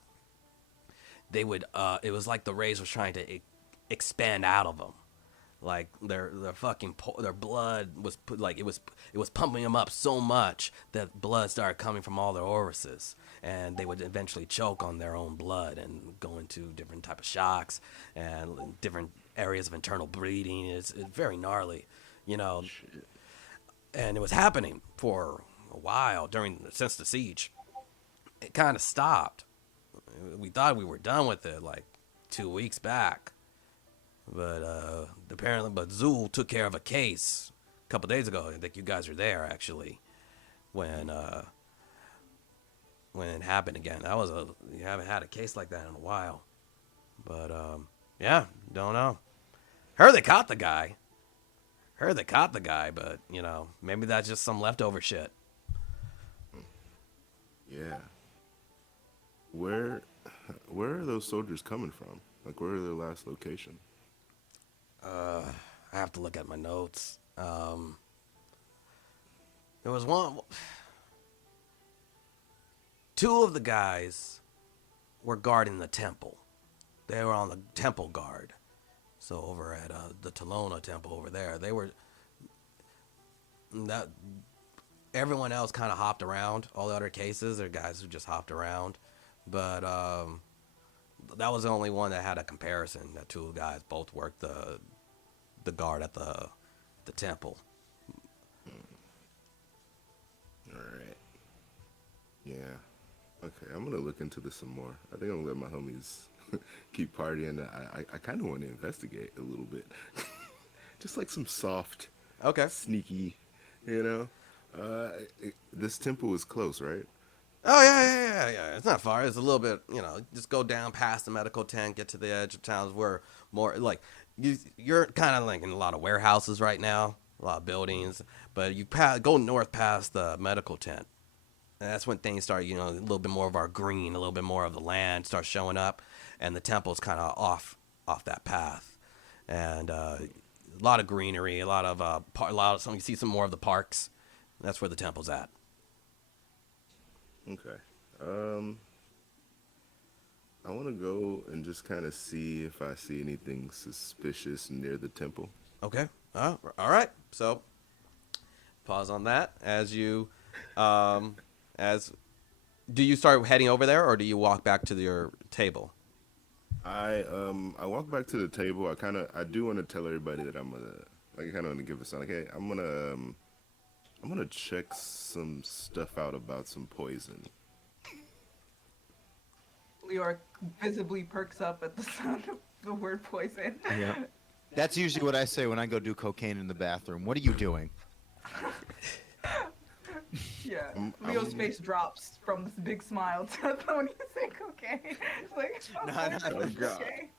they would, it was like the rage was trying to expand out of them. Like their their blood was it was pumping them up so much that blood started coming from all their orifices, and they would eventually choke on their own blood and go into different type of shocks and different areas of internal bleeding. It's very gnarly, and it was happening for a while since the siege. It kind of stopped. We thought we were done with it like 2 weeks back. But apparently, Zool took care of a case a couple days ago. I think you guys were there actually when it happened again. You haven't had a case like that in a while. But yeah, don't know. Heard they caught the guy. But maybe that's just some leftover shit. Yeah. Where are those soldiers coming from? Like, where are their last location? I have to look at my notes. There was one. 2 of the guys were guarding the temple. They were on the temple guard. So over at the Talona temple over there, they were. That everyone else kind of hopped around. All the other cases, there are guys who just hopped around, but that was the only one that had a comparison. That 2 guys both worked the guard at the temple. All right. Yeah. Okay, I'm gonna look into this some more. I think I'm gonna let my homies keep partying. I kind of want to investigate a little bit, just like some soft, Okay. sneaky, you know. This temple is close, right? Oh yeah. It's not far. It's a little bit, just go down past the medical tent, get to the edge of towns where more like you're kind of like in a lot of warehouses right now, a lot of buildings, but go north past the medical tent. And that's when things start, a little bit more of our green, a little bit more of the land starts showing up, and the temple's kind of off that path, and a lot of greenery, a lot of some you see some more of the parks. That's where the temple's at. Okay. Um, I want to go and just kind of see if I see anything suspicious near the temple. Okay. All right. So pause on that um, as do you start heading over there, or do you walk back to your table? I walk back to the table. I do want to tell everybody that I'm gonna like I kind of want to give a sign. Like, hey, I'm gonna check some stuff out about some poison. Leor visibly perks up at the sound of the word poison. Yeah. That's usually what I say when I go do cocaine in the bathroom. What are you doing? Yeah. I'm- Leo's I'm- face drops from this big smile to when you say cocaine. It's like, No, God. okay.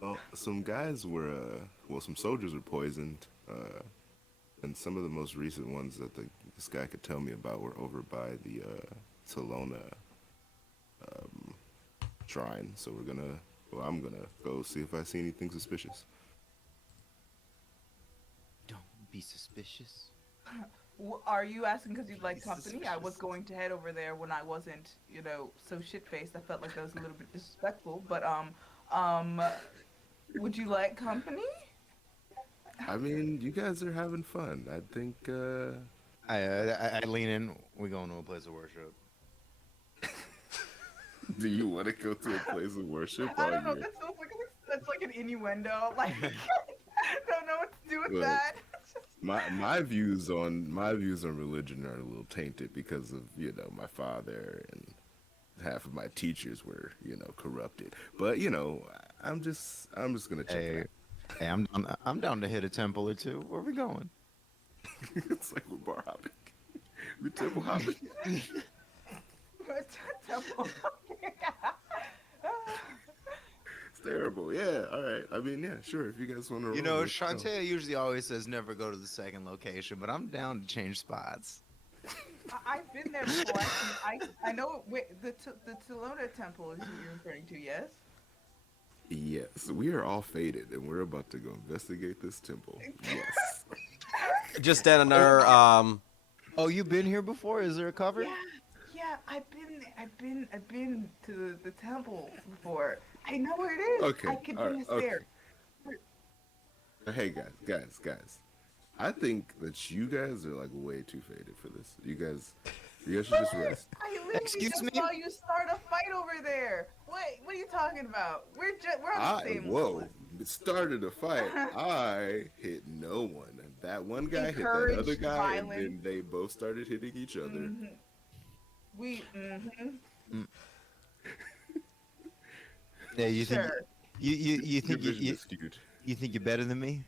Well, some guys were, some soldiers were poisoned, and some of the most recent ones that this guy could tell me about were over by the Salona shrine. So I'm gonna go see if I see anything suspicious. Don't be suspicious. Are you asking because you'd like company? I was going to head over there when I wasn't, so shit-faced. I felt like that was a little bit disrespectful, but would you like company? I mean, you guys are having fun. I think. I lean in. We going to a place of worship. Do you want to go to a place of worship? I don't know. That's like an innuendo. Like, don't know what to do with Look, that. my views on religion are a little tainted because of my father, and half of my teachers were corrupted. But I'm just gonna check it out. Hey, I'm down to hit a temple or two. Where we going? It's like we're bar hopping. We temple hopping. Temple. It's terrible. Yeah. All right. I mean, yeah, sure. If you guys want to. Shantae usually always says never go to the second location, but I'm down to change spots. I've been there before. I know. Wait, the Salona temple is who you're referring to, yes? Yes, we are all faded, and we're about to go investigate this temple. Yes. Just standing there. Oh, you've been here before? Is there a cover? Yeah. I've been to the temple before. I know where it is. Okay, I could all do right, this there. Hey guys. I think that you guys are like way too faded for this. You guys should just rest. I literally Excuse just me? saw you start a fight over there. What are you talking about? We're on the same level. It started a fight. I hit no one. And that one guy hit that Encouraged other guy, violence. and then they both started hitting each other. Mhm. Yeah, you think Sure. you Your think vision is skewed. you think you're better than me?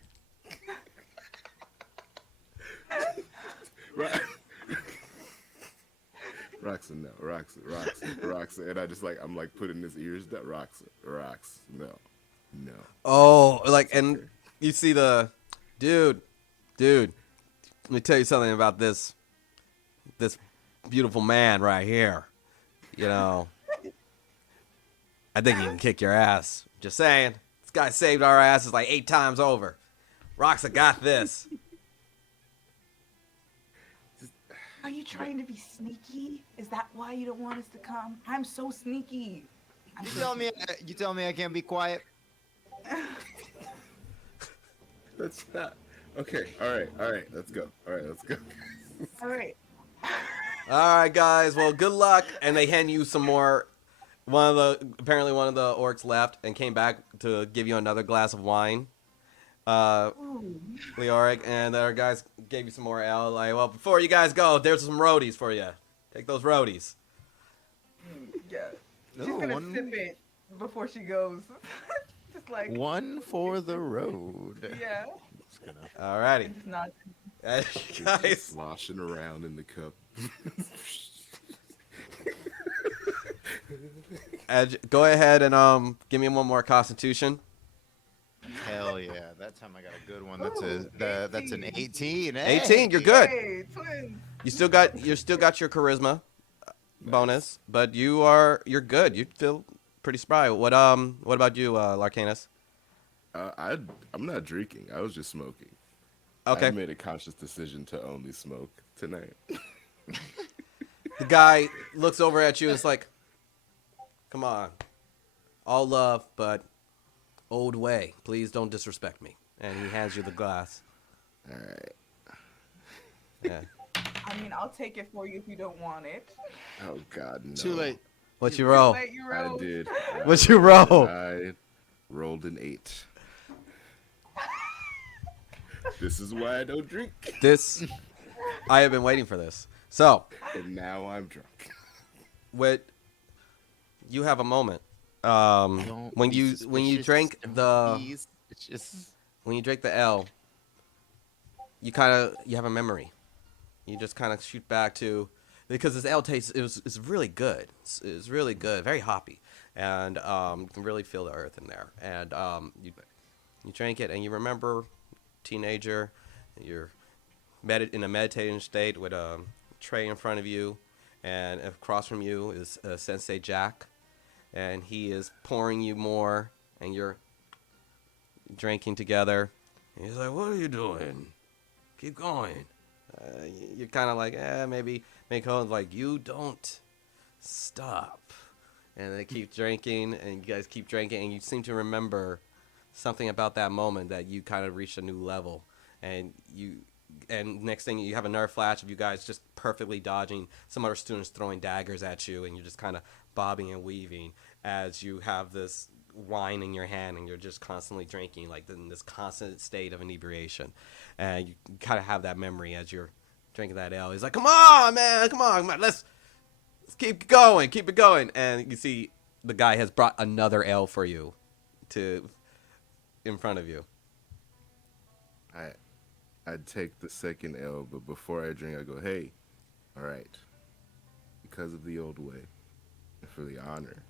Right. Roxanne, no. Roxanne. And I'm like putting his ears down. Roxanne, no. Oh, like, It's and okay. you see the dude. Let me tell you something about this beautiful man right here. I think he can kick your ass. Just saying. This guy saved our asses like 8 times over. Roxa got this. Are you trying to be sneaky? Is that why you don't want us to come? I'm so sneaky. You tell me I can't be quiet? That's not. Okay, all right, let's go. All right. All right, guys. Well, good luck. And they hand you some more. Apparently one of the orcs left and came back to give you another glass of wine. Ooh. Leoric, and our guys gave you some more ale. Like, well, before you guys go, there's some roadies for you. Take those roadies. Yeah. She's No, gonna sip it before she goes. Just like, one for the road. yeah. Just gonna. Alrighty. And just not. Just Guys. sloshing around in the cup. Go ahead and give me one more Constitution. Hell yeah! That time I got a good one. That's Ooh, that's an 18. 18. 18. You're Hey! good. Hey, twins. You still got your charisma bonus, but you're good. You feel pretty spry. What about you, Larcanus? I'm not drinking. I was just smoking. Okay. I made a conscious decision to only smoke tonight. The guy looks over at you and is like, "Come on, all love, but old way. Please don't disrespect me." And he hands you the glass. All right. Yeah. I mean, I'll take it for you if you don't want it. Oh God, no. Too late. What you roll? Wait, you I rolled. did. What you roll? I rolled an 8. This is why I don't drink. This, I have been waiting for this. So, And now I'm drunk. what you have a moment. Don't When be you suspicious, drank the please. It's just when you drink the L, you have a memory. You just kind of shoot back to because this ale taste is really good. It's really good, very hoppy, and you can really feel the earth in there. And you drink it and you remember teenager, you're in a meditating state with a tray in front of you, and across from you is Sensei Jack, and he is pouring you more, and you're drinking together. And he's like, "What are you doing? Keep going." You're kind of like, maybe. Cohen's like, "You don't stop." And they keep drinking, and you guys keep drinking, and you seem to remember something about that moment that you kind of reached a new level. And next thing, you have another flash of you guys just perfectly dodging some other students throwing daggers at you, and you're just kind of bobbing and weaving as you have this wine in your hand, and you're just constantly drinking, like in this constant state of inebriation. And you kind of have that memory as you're drinking that ale. He's like, "Come on, man, come on, let's keep it going." And you see the guy has brought another ale for you in front of you. I'd take the second L, but before I drink, I go, "Hey, all right, because of the old way, and for the honor,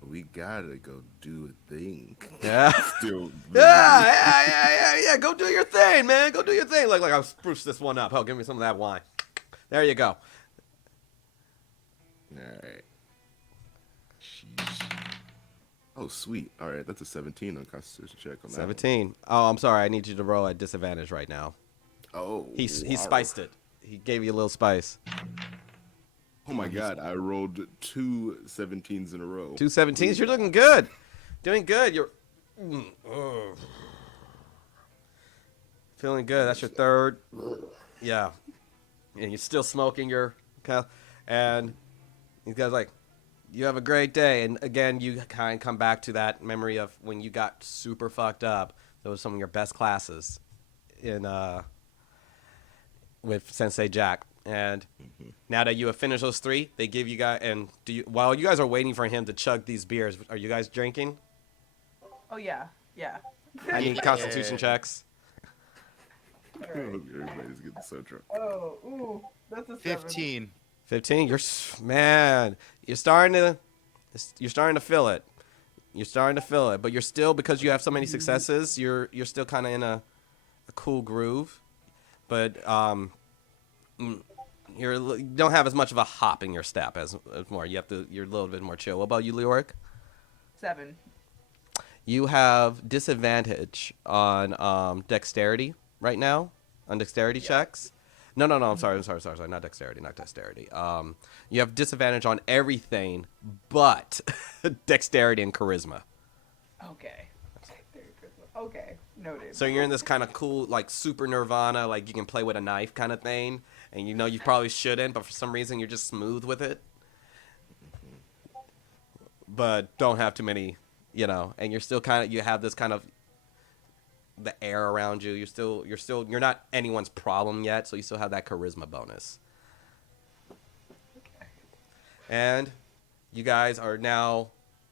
we gotta go do a thing." Yeah. Still, Yeah. Go do your thing, man. Go do your thing. Like I'll spruce this one up. Oh, give me some of that wine. There you go. All right. Sheesh. Oh, sweet. All right, that's a 17 on Constitution check on that. 17. Oh, I'm sorry. I need you to roll at disadvantage right now. Oh, He wow. spiced it. He gave you a little spice. Oh my God, I rolled 2 17s in a row. 2 17s. You're looking good. Doing good. You're feeling good. That's your third. Yeah. And you're still smoking your and these guys like, "You have a great day." And again, you kind of come back to that memory of when you got super fucked up. Those were some of your best classes in with Sensei Jack. And now that you have finished those 3, they give you guys, and while you guys are waiting for him to chug these beers, are you guys drinking? Oh yeah. I need Constitution checks. Everybody's getting so drunk. Oh, ooh, that's a 7. 15. 15. You're starting to feel it. You're starting to feel it, but you're still, because you have so many successes, you're still kind of in a cool groove, but you don't have as much of a hop in your step as more. You're a little bit more chill. What about you, Leoric? 7. You have disadvantage on dexterity right now, on dexterity checks. No. I'm sorry. Not dexterity. You have disadvantage on everything but dexterity and charisma. Okay. Okay. Noted. So you're in this kind of cool, like super nirvana, like you can play with a knife kind of thing, and you know you probably shouldn't, but for some reason you're just smooth with it. But don't have too many, and you're still you have this kind of the air around you. You're not anyone's problem yet, so you still have that charisma bonus. And you guys are now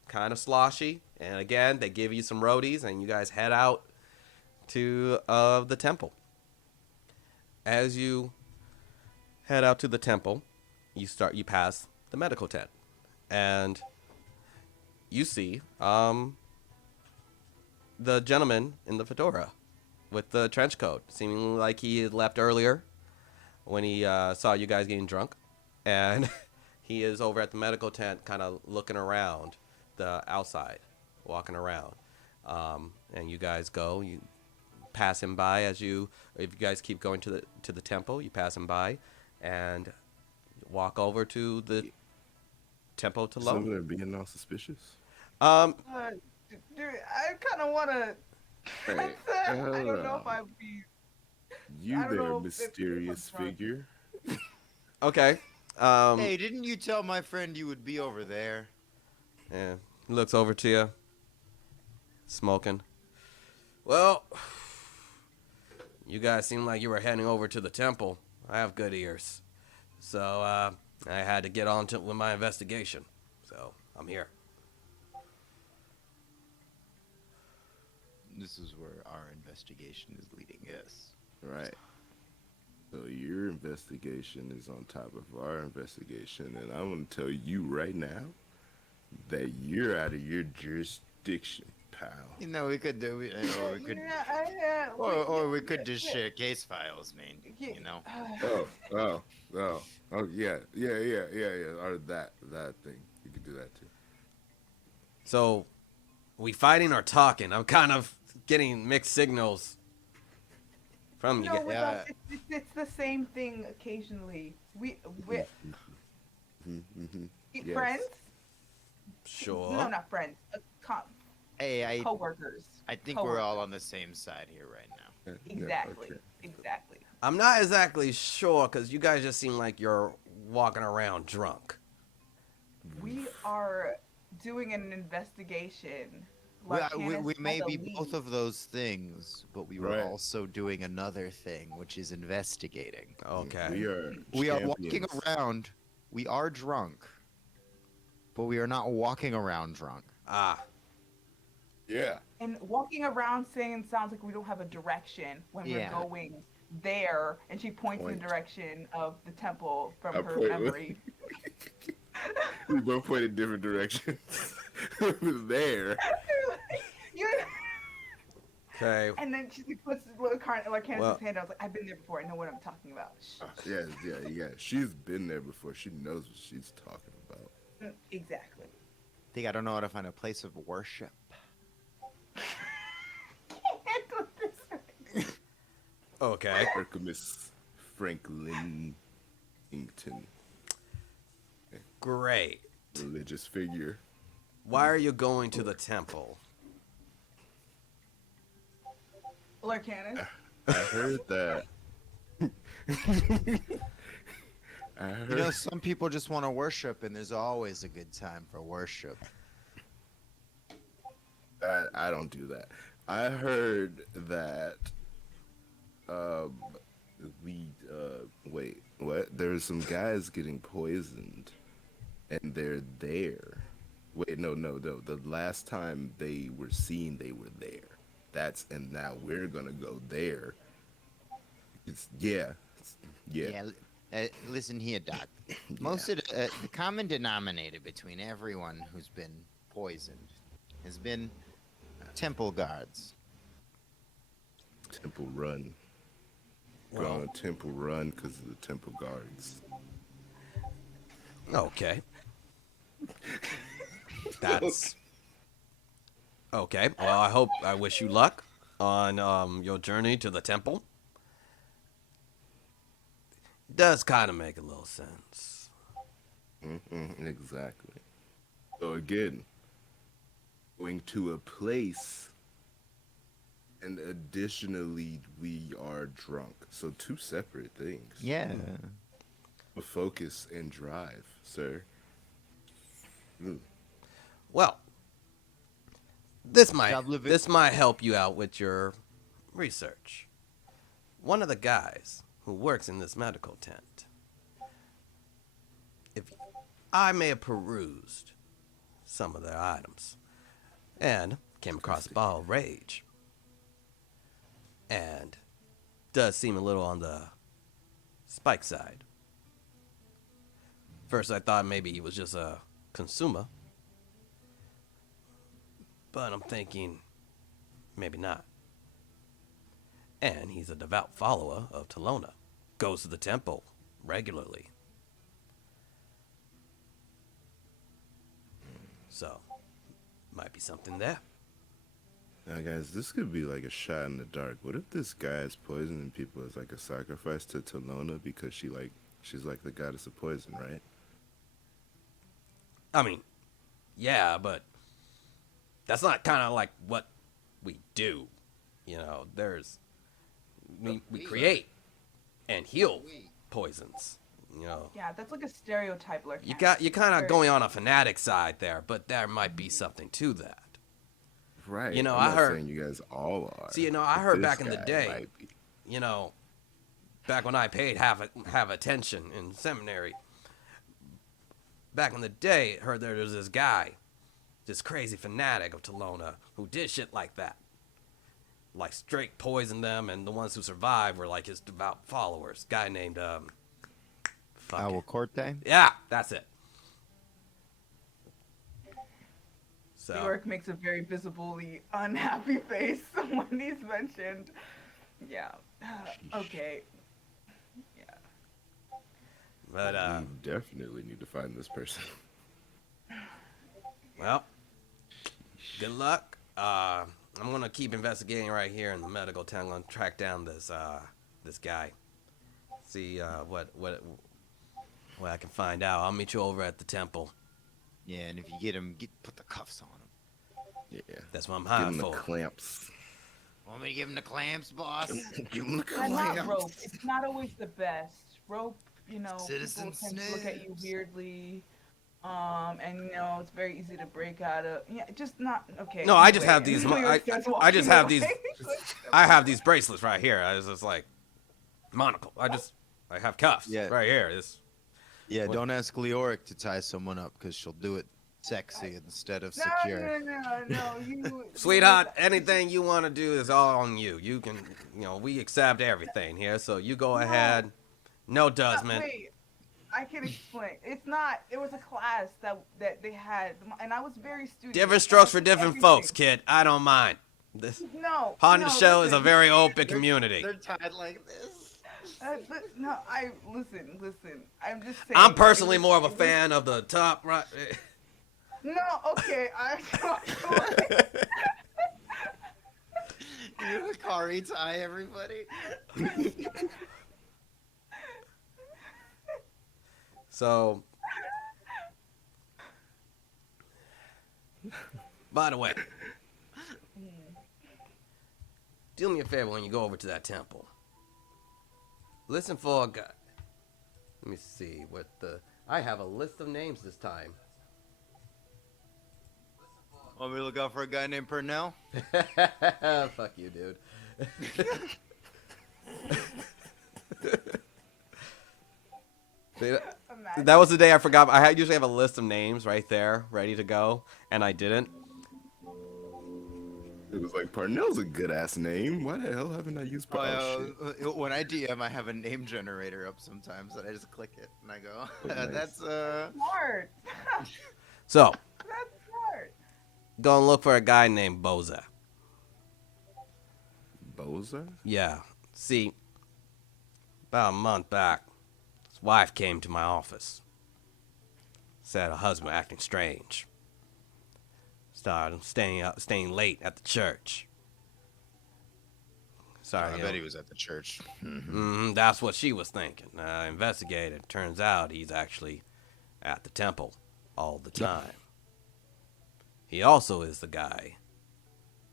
kind of sloshy, and again they give you some roadies, and you guys head out to the temple. As you head out to the temple, you pass the medical tent, and you see the gentleman in the fedora with the trench coat, seeming like he had left earlier when he saw you guys getting drunk, and he is over at the medical tent, kind of looking around the outside, walking around, and you guys you pass him by if you guys keep going to the temple, you pass him by, and walk over to the temple to Some of Lomér. them being all suspicious. Dude, I kind of want to. Hey, I don't know if I'd be. You I don't there, know if mysterious I'm drunk. figure. Okay. Hey, didn't you tell my friend you would be over there? Yeah, he looks over to you, smoking. Well, you guys seem like you were heading over to the temple. I have good ears, so I had to get on with my investigation. So I'm here. This is where our investigation is leading us. Right. So your investigation is on top of our investigation, and I want to tell you right now that you're out of your jurisdiction, pal. You know, we could do, or we could, Yeah, or we could just share case files, man. You know. Oh, yeah. Or that thing. You could do that too. So, we fighting or talking? I'm kind of getting mixed signals from you No, guys. with Yeah. us, it's the same thing occasionally. We Yes. friends? Sure. No, not friends. Hey, Coworkers. I think we're all on the same side here right now. Exactly. Yeah, okay. Exactly. I'm not exactly sure because you guys just seem like you're walking around drunk. We are doing an investigation. We Larcanus may has a be lead. both of those things, but we were Right. also doing another thing, which is investigating. Okay. We are Walking champions. around. We are drunk, but we are not walking around drunk. Ah. Yeah. And walking around saying sounds like we don't have a direction when Yeah. we're going there. And she points in Point. the direction of the temple from I her point- memory. We both pointed different directions. There. You- Okay. and then she puts Larcanus' Well- hand out. I was like, I've been there before. I know what I'm talking about. Shh. Yeah. She's been there before. She knows what she's talking about. Exactly. Think I don't know how to find a place of worship. Handle this right. Okay. Artemis Franklin Ington, Great. religious figure. Why are you going to the temple? Larcanus. I heard that. I You heard. know, some people just want to worship, and there's always a good time for worship. I don't do that. I heard that. Wait, what? There's some guys getting poisoned, and they're there. Wait, no. The last time they were seen, they were there. And now we're gonna go there. Yeah. Listen here, Doc. Most of the common denominator between everyone who's been poisoned has been temple guards. Temple Run. Go Well- on a Temple Run because of the Temple Guards. Okay. That's okay. Well, I wish you luck on your journey to the temple. Does kind of make a little sense. Exactly. So again, going to a place, and additionally, we are drunk. So two separate things. Yeah. Focus and drive, sir. Well, this might Job living- this might help you out with your research. One of the guys who works in this medical tent, if I may have perused some of their items and came across a ball of rage, and does seem a little on the spike side. First, I thought maybe he was just a consumer, but I'm thinking maybe not. And he's a devout follower of Talona, goes to the temple regularly. So, might be something there. Now, guys, this could be like a shot in the dark. What if this guy is poisoning people as like a sacrifice to Talona because she's like the goddess of poison, right? I mean, yeah, but that's not kind of like what we do. You know, we create and heal poisons. You know, Yeah, that's like a stereotype. Like you're kind of going on a fanatic side there, but there might be something to that. Right. You know, I'm I not heard. saying you guys all are. See, you know, I but heard this back in the guy day. might be. You know, back when I paid half attention in seminary. Back in the day, heard there was this guy, this crazy fanatic of Talona, who did shit like that. Like straight poisoned them, and the ones who survived were like his devout followers. Guy named fuck it. Corte? Yeah, that's it. So York makes a very visibly unhappy face when he's mentioned. Yeah. Okay. Yeah. but We definitely need to find this person. well, good luck. I'm gonna keep investigating right here in the medical town. I'm gonna track down this guy. See what I can find out. I'll meet you over at the temple. Yeah, and if you get him, put the cuffs on him. Yeah. That's what I'm Give hired him the for. clamps. Want me to give him the clamps, boss? Give him the And not clamps. rope. It's not always the best. Rope, you know, Citizen people tend to look at you Snips. weirdly. And you know, it's very easy to break out of. Yeah, just not okay. No, I just anyway, have these. New York I starts just walking have these. away. I have these bracelets right here. I was just like monocle. I have cuffs Yeah. right here. Yeah, What- don't ask Leoric to tie someone up because she'll do it sexy instead of No, secure. no. You, Sweetheart, anything you want to do is all on you. You can, we accept everything here. So you go No. ahead. No Dusman. Wait, I can explain. It's not. It was a class that they had, and I was very studious. Different I strokes for took different everything. folks, kid. I don't mind. This No. Haunted no, Show is a listen. very open community. They're tied like this. No, I listen. I'm just saying. I'm personally it was- more of a it was- fan of the top right. No, okay. You Kari tie everybody. So, by the way, do me a favor when you go over to that temple. Listen for a guy. Let me see what I have a list of names this time. Want me to look out for a guy named Purnell? Fuck you, dude. See, that was the day I forgot. Usually have a list of names right there, ready to go, and I didn't. It was like, Parnell's a good ass name. Why the hell haven't I used Parnell? When I DM, I have a name generator up sometimes, and I just click it, and I go, Nice. "That's smart. So, That's smart. go and look for a guy named Boza. Boza? Yeah. See, about a month back, his wife came to my office. Said her husband acting strange. Started staying late at the church. Sorry, I bet he was at the church. that's what she was thinking. I investigated. Turns out he's actually at the temple all the time. He also is the guy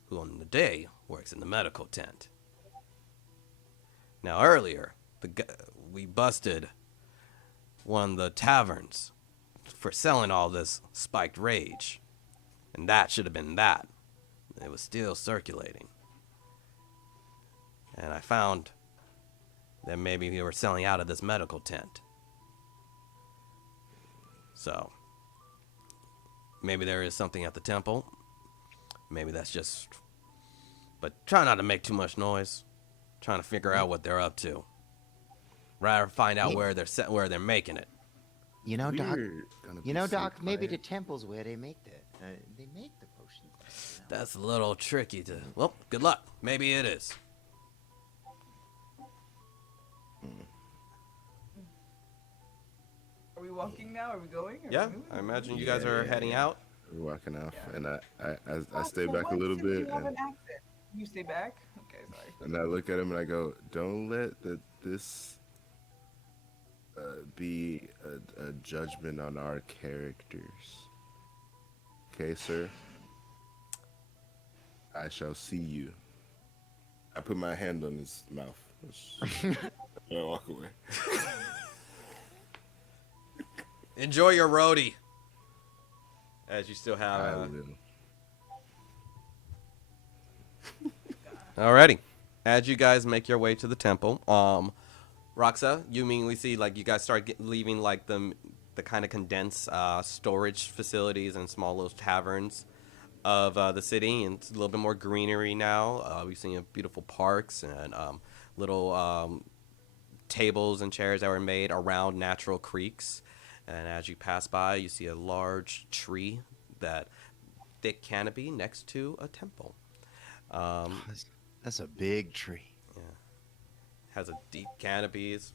who on the day works in the medical tent. Now earlier, we busted one of the taverns for selling all this spiked rage. And that should have been that. It was still circulating. and I found that maybe we were selling out of this medical tent. So, maybe there is something at the temple. Maybe that's just... But try not to make too much noise. Trying to figure out what they're up to. Rather find out Maybe- where they're making it. You know, Doc. We're gonna You be know, so Doc. Maybe the quiet. temple's where they make the potions. That's a little tricky to... Well, good luck. Maybe it is. Are we walking now? Are we going? Are Yeah, we moving? I imagine you guys are heading yeah. out. We're walking off, Yeah. and I Oh, stay for back a once little you bit, have and, an accent. You stay back? Okay, sorry. and I look at him and I go, "Don't let this be a judgment on our characters, okay, sir? I shall see you." I put my hand on his mouth. And I walk away. Enjoy your roadie. As you still I have... will. Alrighty. As you guys make your way to the temple, Roxa, you immediately see like you guys start leaving like the kind of condensed storage facilities and small little taverns of the city, and it's a little bit more greenery now. We've seen beautiful parks and little tables and chairs that were made around natural creeks. And as you pass by, you see a large tree that thick canopy next to a temple. That's a big tree. Has a deep canopies,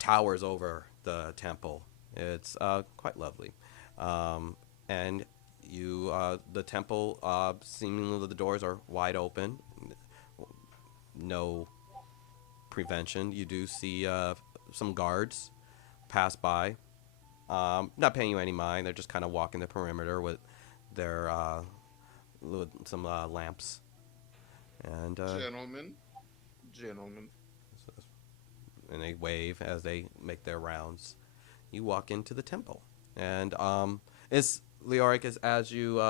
towers over the temple. It's quite lovely. And you, the temple, seemingly the doors are wide open. No prevention. You do see some guards pass by, not paying you any mind. They're just kind of walking the perimeter with their with some lamps. And Gentlemen. and they wave as they make their rounds. You walk into the temple, and it's Leoric, as you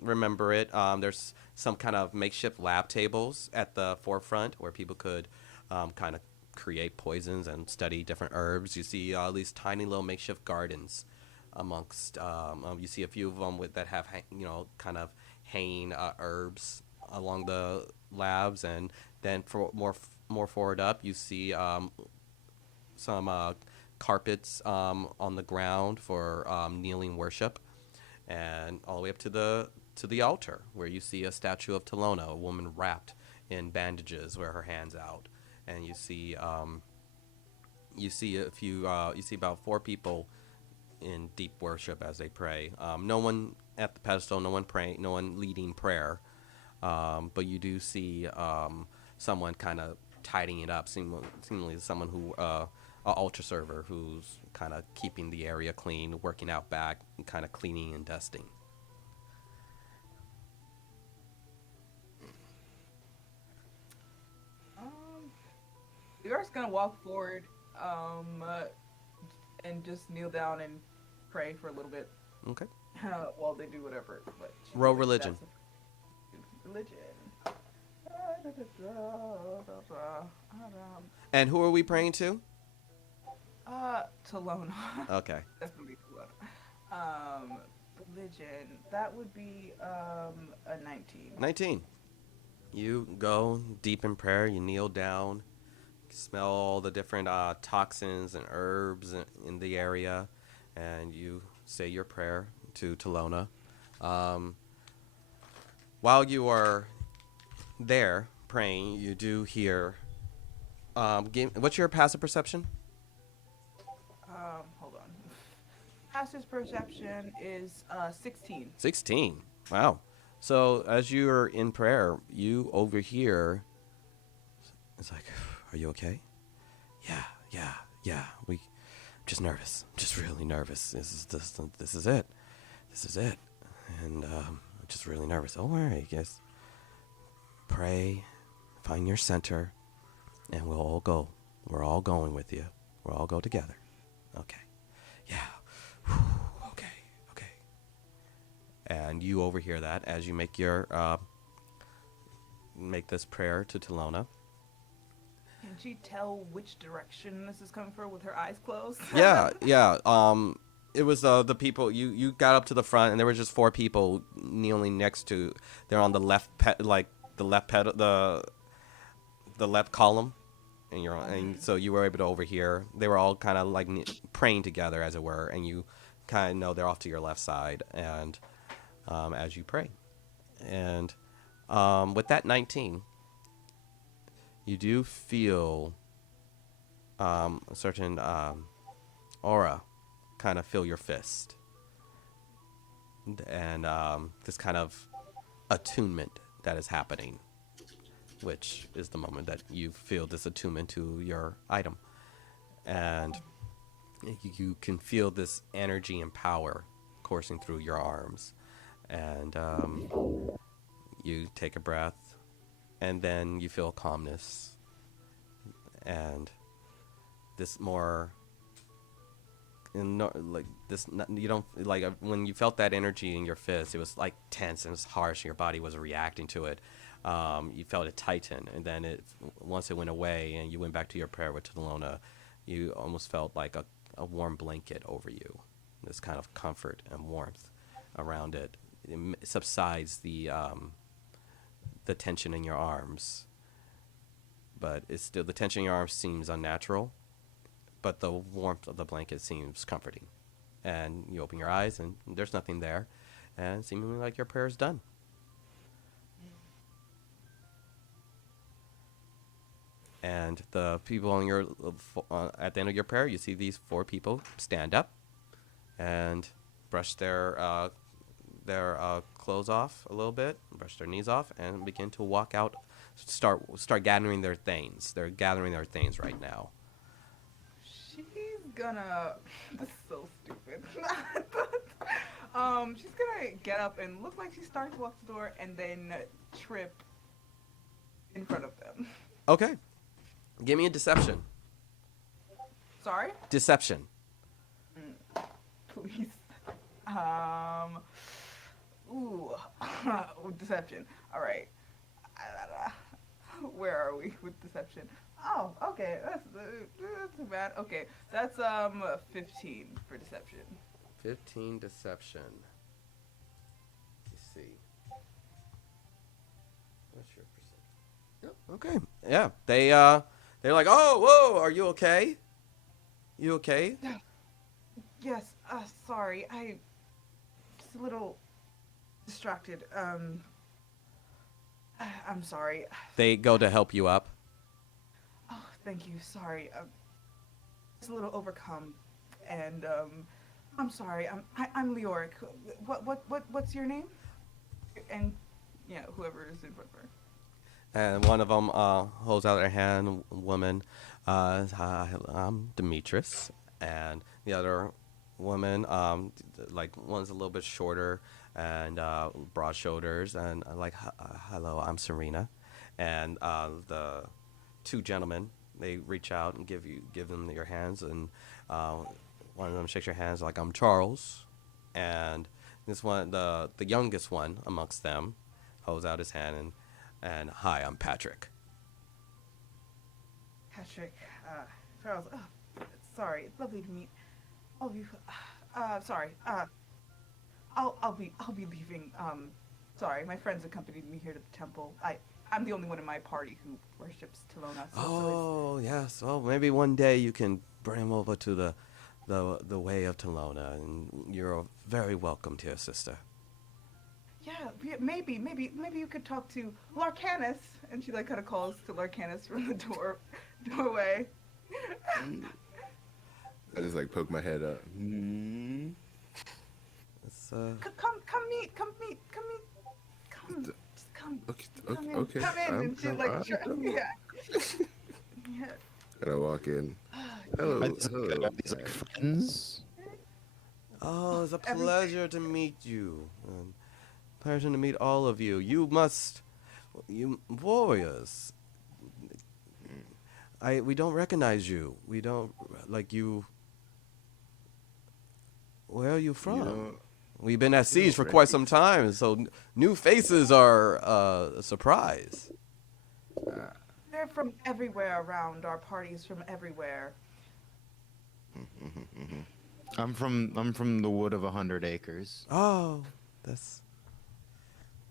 remember it. There's some kind of makeshift lab tables at the forefront where people could kind of create poisons and study different herbs. You see these tiny little makeshift gardens amongst. You see a few of them that have kind of hanging herbs along the labs, and then for more forward up, you see some carpets on the ground for kneeling worship, and all the way up to the altar where you see a statue of Talona, a woman wrapped in bandages, with her hands out, and you see about 4 people in deep worship as they pray. No one at the pedestal, no one praying, no one leading prayer, but you do see someone kind of tidying it up, seemingly someone who, an altar server who's kind of keeping the area clean, working out back, and kind of cleaning and dusting. Lior's gonna walk forward, and just kneel down and pray for a little bit Okay. while they do whatever. But Roll religion. Religion. And who are we praying to? Talona. Okay. Definitely Talona. Religion. That would be a 19. 19. You go deep in prayer. You kneel down. Smell all the different toxins and herbs in the area, and you say your prayer to Talona. While you are there praying, you do hear. What's your passive perception? Hold on. Passive perception is 16. 16. Wow. So as you're in prayer, you overhear. It's like, are you okay? Yeah. I'm just nervous. I'm just really nervous. This is it. And I'm just really nervous. Don't worry, guys. Pray, find your center, and we'll all go. We're all going with you. We'll all go together. Okay. Yeah. Whew. Okay. And you overhear that as you make your make this prayer to Talona. Can she tell which direction this is coming from with her eyes closed? Yeah, yeah. It was the people you got up to the front, and there were just four people kneeling next to. They're on the like the left pedal, the left column, and and so you were able to overhear. They were all kind of like praying together, as it were, and you kind of know they're off to your left side, and as you pray, and with that 19, you do feel a certain aura kind of fill your fist, and this kind of attunement that is happening, which is the moment that you feel this attunement to your item, and you can feel this energy and power coursing through your arms, and you take a breath, and then you feel calmness, and this more like this, you don't like when you felt that energy in your fist, it was like tense and it was harsh and your body was reacting to it. You felt it tighten, and then once it went away and you went back to your prayer with Talona, you almost felt like a warm blanket over you, this kind of comfort and warmth around it. It subsides the tension in your arms, but it's still, the tension in your arms seems unnatural, but the warmth of the blanket seems comforting. And you open your eyes, and there's nothing there, and seemingly like your prayer is done. And the people on your at the end of your prayer, you see these four people stand up and brush their clothes off a little bit, brush their knees off, and begin to walk out. Start gathering their things. They're gathering their things right now. She's gonna. This is so stupid. She's gonna get up and look like she's starting to walk to the door, and then trip in front of them. Okay, give me a deception. Sorry. Deception. Please. Ooh. Deception. All right. Where are we with deception? Oh, okay. That's too bad. Okay, that's 15 for deception. 15 deception. Let's see. What's your percent? Yep. Okay. Yeah. They're like, oh, whoa, are you okay? You okay? Yes. Sorry. I just a little distracted. I'm sorry. They go to help you up. Oh, thank you. Sorry. Just a little overcome, and I'm sorry. I'm Leoric. What's your name? And yeah, whoever is in front of her. And one of them holds out their hand, woman. I'm Demetrius. And the other woman, like one's a little bit shorter and broad shoulders. And like, hello, I'm Serena. And the two gentlemen, they reach out and give them your hands. And one of them shakes your hands like, I'm Charles. And this one, the youngest one amongst them, holds out his hand and hi, I'm Patrick. Patrick, Charles. Oh, sorry. Lovely to meet all of you. Sorry. I'll be leaving. Sorry, my friends accompanied me here to the temple. I'm the only one in my party who worships Talona. Oh yes. Well, maybe one day you can bring him over to the way of Talona, and you're very welcome to your sister. Yeah, maybe you could talk to Larcanus, and she like kind of calls to Larcanus from the doorway. I just like poke my head up. It's, Come meet. Come, just come. Okay, Come in. okay. Come in, and she like, yeah. Yeah. And I walk in. Hello, Are these, hello. are these like friends? oh, it's a pleasure to meet you. Pleasure to meet all of you. You warriors. We don't recognize you. We don't like you. Where are you from? You know, We've been at siege for right. quite some time, so new faces are a surprise. They're from everywhere around. Our parties from everywhere. I'm from the wood of 100 acres. Oh, that's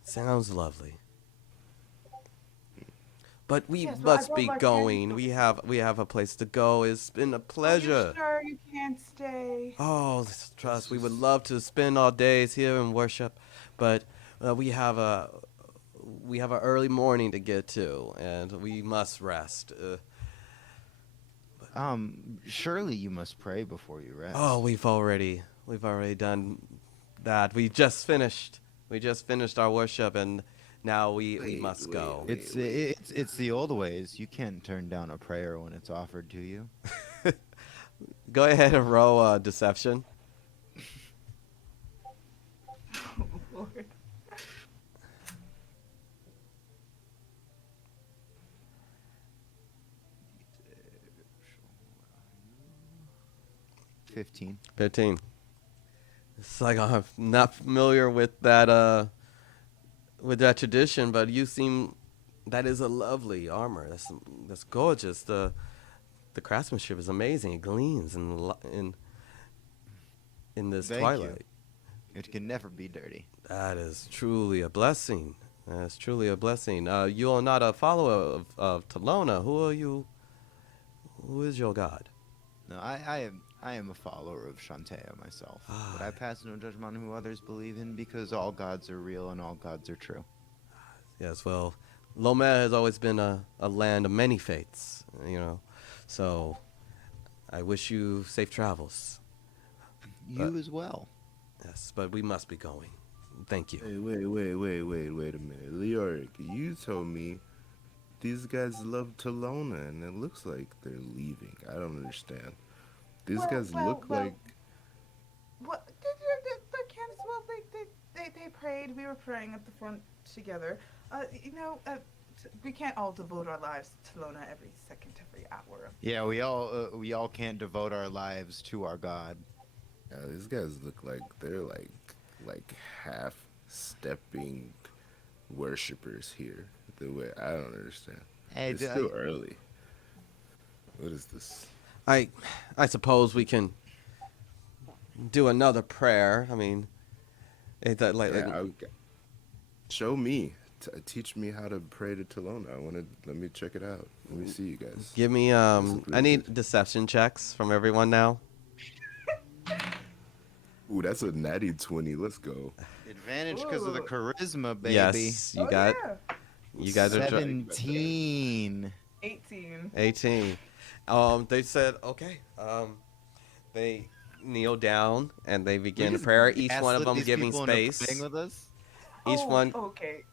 sounds lovely. But we Yes, well, I must brought be Larkana going. for We have a place to go. It's been a Are you pleasure. sure you can't stay? Oh, Let's trust. We would just love to spend all days here and worship, but we have a early morning to get to, and we must rest. Surely you must pray before you Oh, rest. we've already done that. We just finished our worship, and now we wait, must wait, go. wait, It's wait. it's the old ways. You can't turn down a prayer when it's offered to you. Go ahead and roll deception. Oh, Lord. 15. 15. It's like I'm not familiar with that tradition, but you seem that is a lovely armor. That's gorgeous. The craftsmanship is amazing. It gleams in this Thank you. twilight. It can never be dirty. That is truly a blessing. That's truly a blessing. You are not a follower of Talona. Who are you? Who is your god? No, I am a follower of Shantea myself, but I Ah, pass no judgment on who others believe in because all gods are real and all gods are true. yes. Well, Lomér has always been a land of many faiths. So I wish you safe travels. But You as well. yes, but we must be going. Thank you. Hey, wait a minute. Leoric, you told me these guys love Talona, and it looks like they're leaving. I don't understand. These Well, guys well, look well. like. What? Candace, well, they prayed. We were praying at the front together. We can't all devote our lives to Lona every second, every hour. Yeah, we all can't devote our lives to our god. These guys look like they're like half stepping worshippers here. The way I don't understand. Hey, It's still early. What is this? I I suppose we can do another prayer. I mean, it's like Yeah, show me. Teach me how to pray to Talona. Let me check it out. Let me see you guys. give me This look I really good. need deception checks from everyone now. Ooh, that's a natty 20. Let's go. advantage because of the Ooh. charisma, baby. Yes, Oh yeah. you guys are Snap back, back, back. 17. 18. 18. They said okay. They kneel down and they We begin just prayer. Each one of gaslit them these giving people into praying space. with us. Each Oh, one okay.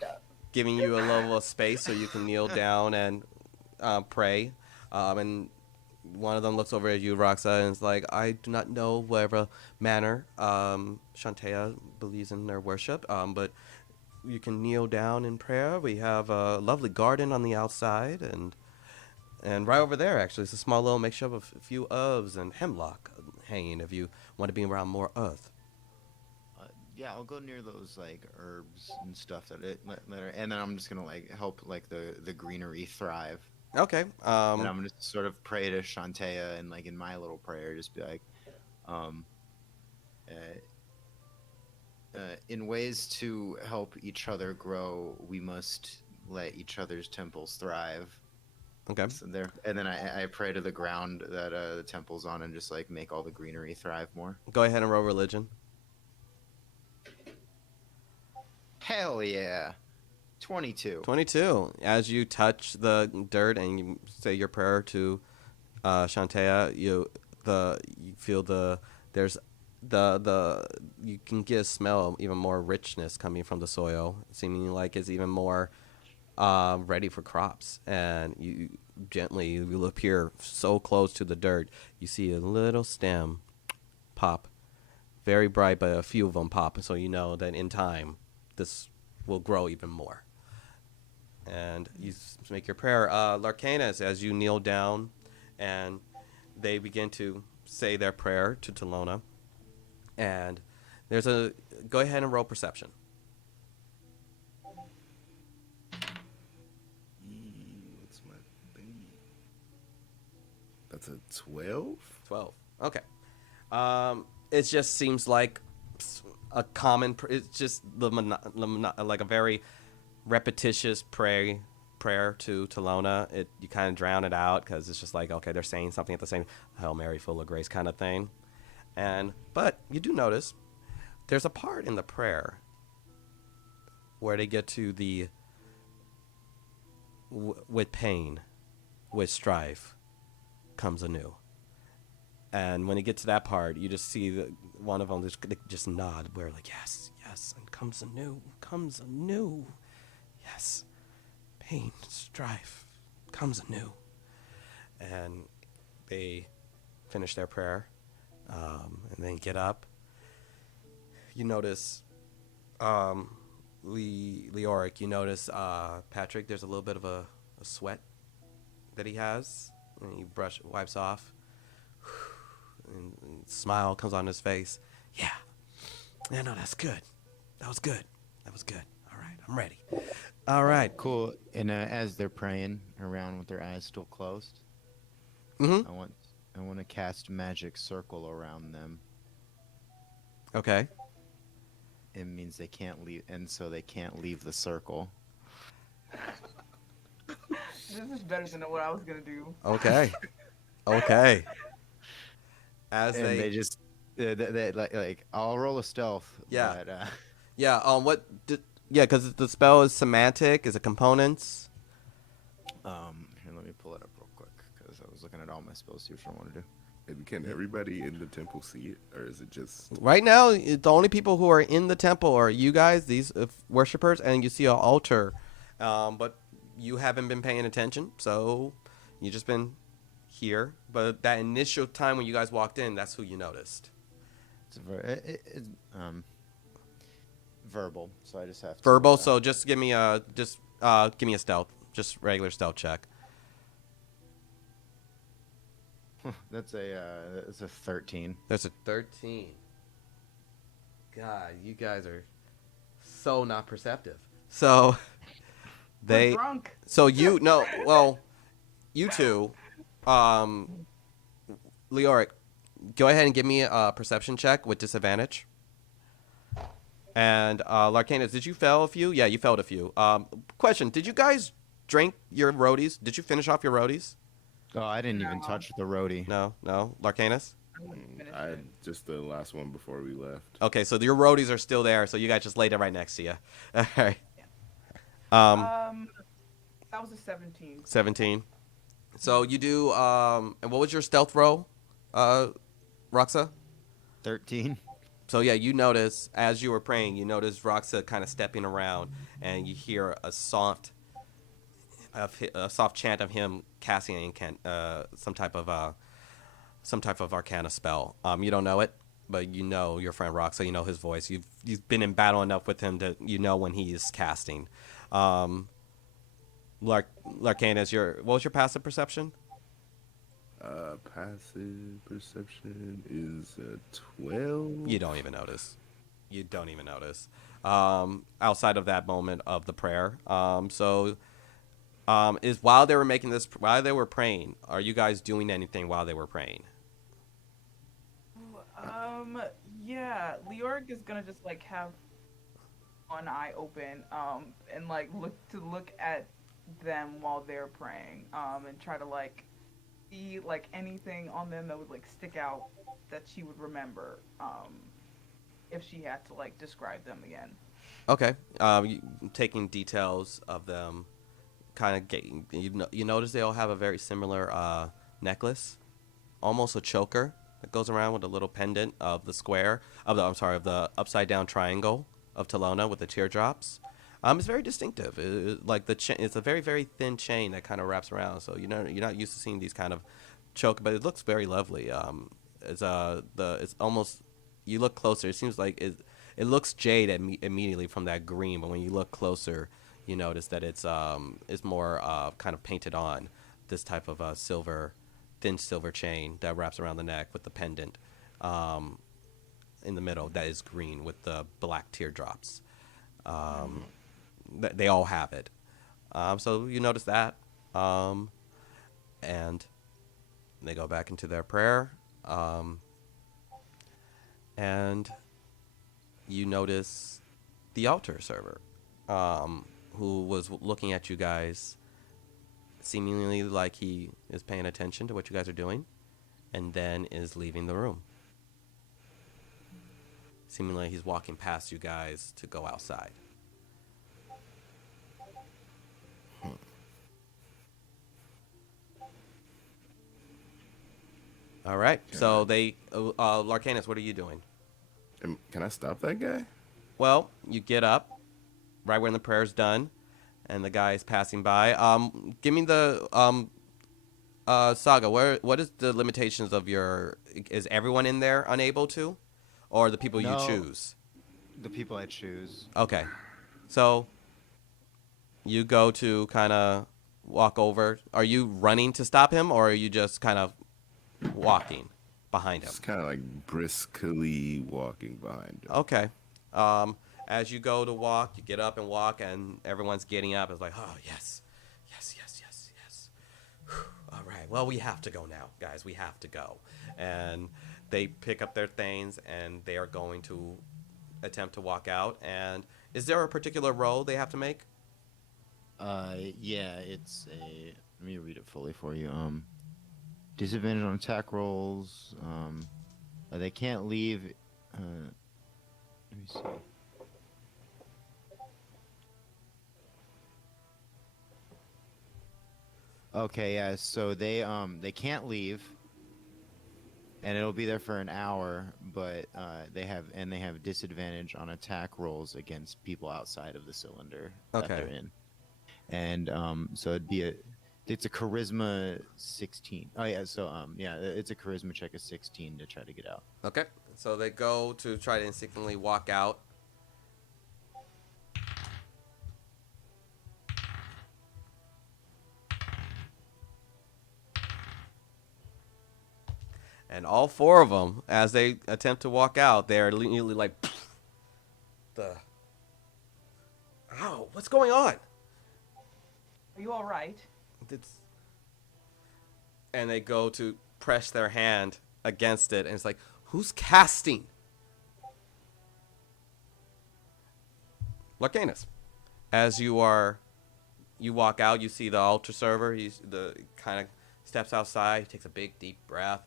Yeah. giving you a level of space so you can kneel down and pray. And one of them looks over at you, Roxa, and is like, I do not know whatever manner Shantea believes in their worship, but you can kneel down in prayer. We have a lovely garden on the outside, and right over there, actually, it's a small little makeshift of a few herbs and hemlock hanging if you want to be around more earth. Yeah, I'll go near those like herbs and stuff and then I'm just gonna like help like the greenery thrive. Okay. And I'm gonna sort of pray to Shantea and like in my little prayer, just be like, um, uh, in ways to help each other grow, we must let each other's temples thrive. Okay. So there, and then I pray to the ground that the temple's on, and just like make all the greenery thrive more. Go ahead and roll religion. Hell yeah, 22. 22. As you touch the dirt and you say your prayer to Shantea, you feel there's the you can get a smell of even more richness coming from the soil, seeming like it's even more ready for crops. And you look here so close to the dirt, you see a little stem pop, very bright, but a few of them pop, so you know that in time this will grow even more. And you make your prayer. Larcanus, as you kneel down, and they begin to say their prayer to Talona. And go ahead and roll perception. That's a 12. 12. Okay. It just seems like a common. It's just like a very repetitious prayer to Talona. You kind of drown it out because it's just like, okay, they're saying something at the same Hail Mary, full of grace kind of thing. But you do notice there's a part in the prayer where they get to the with pain, with strife, comes anew. And when you get to that part, you just see that one of them just nod. Where like, yes, yes, and comes anew. Yes, pain, strife, comes anew. And they finish their prayer, and then get up. You notice, Leoric, you notice, Patrick, there's a little bit of a sweat that he has, and he wipes off. And smile comes on his face. Yeah, no, that's good. That was good. All right, I'm ready. All right. Cool. And as they're praying around with their eyes still closed, Mm-hmm. I want to cast magic circle around them. Okay. It means they can't leave, and so they can't leave the circle. This is better than what I was gonna do. Okay. Okay. As And they just they like I'll roll a stealth. Yeah. But, Yeah. Yeah, because the spell is semantic. Is it components? here, let me pull it up real quick because I was looking at all my spells. See which one I want to do. And can everybody in the temple see it, or is it just? Right now, the only people who are in the temple are you guys, these worshippers, and you see an altar. But you haven't been paying attention, so you just been here. But that initial time when you guys walked in, that's who you noticed. It's verbal, so I just have to. Verbal. So just give me a stealth, just regular stealth check. That's a 13. That's a 13. God, you guys are so not perceptive. So We're drunk. So you two, Leoric, go ahead and give me a perception check with disadvantage. And Larcanus, did you fail a few? Yeah, you failed a few. Question: did you guys drink your roadies? Did you finish off your roadies? Oh, I didn't even touch the roadie. No, Larcanus. I had just the last one before we left. Okay, so your roadies are still there, so you guys just laid it right next to you. All right. That was a 17. 17. So you do. And what was your stealth roll, Roxa? 13. So yeah, you notice as you were praying, you notice Roxa kind of stepping around, and you hear a soft chant of him casting some type of arcana spell. You don't know it, but you know your friend Roxa. You know his voice. You've been in battle enough with him to when he is casting. Larcanus, what was your passive perception? Passive perception is 12. You don't even notice. Outside of that moment of the prayer. Is while they were praying, are you guys doing anything while they were praying? Yeah, Leoric is gonna just like have one eye open, and like look at them while they're praying, and try to like see like anything on them that would like stick out that she would remember, if she had to like describe them again. Okay. Taking details of them, kind of getting you notice they all have a very similar necklace, almost a choker that goes around with a little pendant of the of the upside down triangle of Talona with the teardrops. It's very distinctive. It's a very, very thin chain that kind of wraps around. So you're not used to seeing these kind of choke, but it looks very lovely. It's almost, you look closer, it seems like it looks jade immediately from that green, but when you look closer, you notice that it's more kind of painted on, this type of thin silver chain that wraps around the neck with the pendant in the middle that is green with the black teardrops. They all have it. So you notice that. And They go back into their prayer, and you notice the altar server, who was looking at you guys, seemingly like he is paying attention to what you guys are doing, and then is leaving the room. Seemingly he's walking past you guys to go outside. All right. So they, Larcanus, what are you doing? Can I stop that guy? Well, you get up right when the prayer's done, and the guy is passing by. Give me the Saga. What is the limitations of your? Is everyone in there unable to, or the people you No. choose? The people I choose. Okay, so you go to kind of walk over. Are you running to stop him, or are you just kind of walking behind him? Just kind of like briskly walking behind him. Okay. As you go to walk, you get up and walk, and everyone's getting up. It's like, oh, yes. Yes, yes, yes, yes. Whew. All right. Well, we have to go now, guys. We have to go. And they pick up their things, and they are going to attempt to walk out. And is there a particular roll they have to make? Yeah, it's a. Let me read it fully for you. Disadvantage on attack rolls. They can't leave. Let me see. Okay, yeah. So they can't leave, and it'll be there for an hour. But they have disadvantage on attack rolls against people outside of the cylinder that Okay. they're in. And so it's a charisma 16. Oh yeah, so yeah, it's a charisma check of 16 to try to get out. Okay. So they go to try to instinctively walk out. And all four of them, as they attempt to walk out, they're immediately like, the. Ow, what's going on? Are you all right? It's... And they go to press their hand against it, and it's like, who's casting? Larcanus. As you walk out, you see the altar server. He's the kind of steps outside, takes a big deep breath,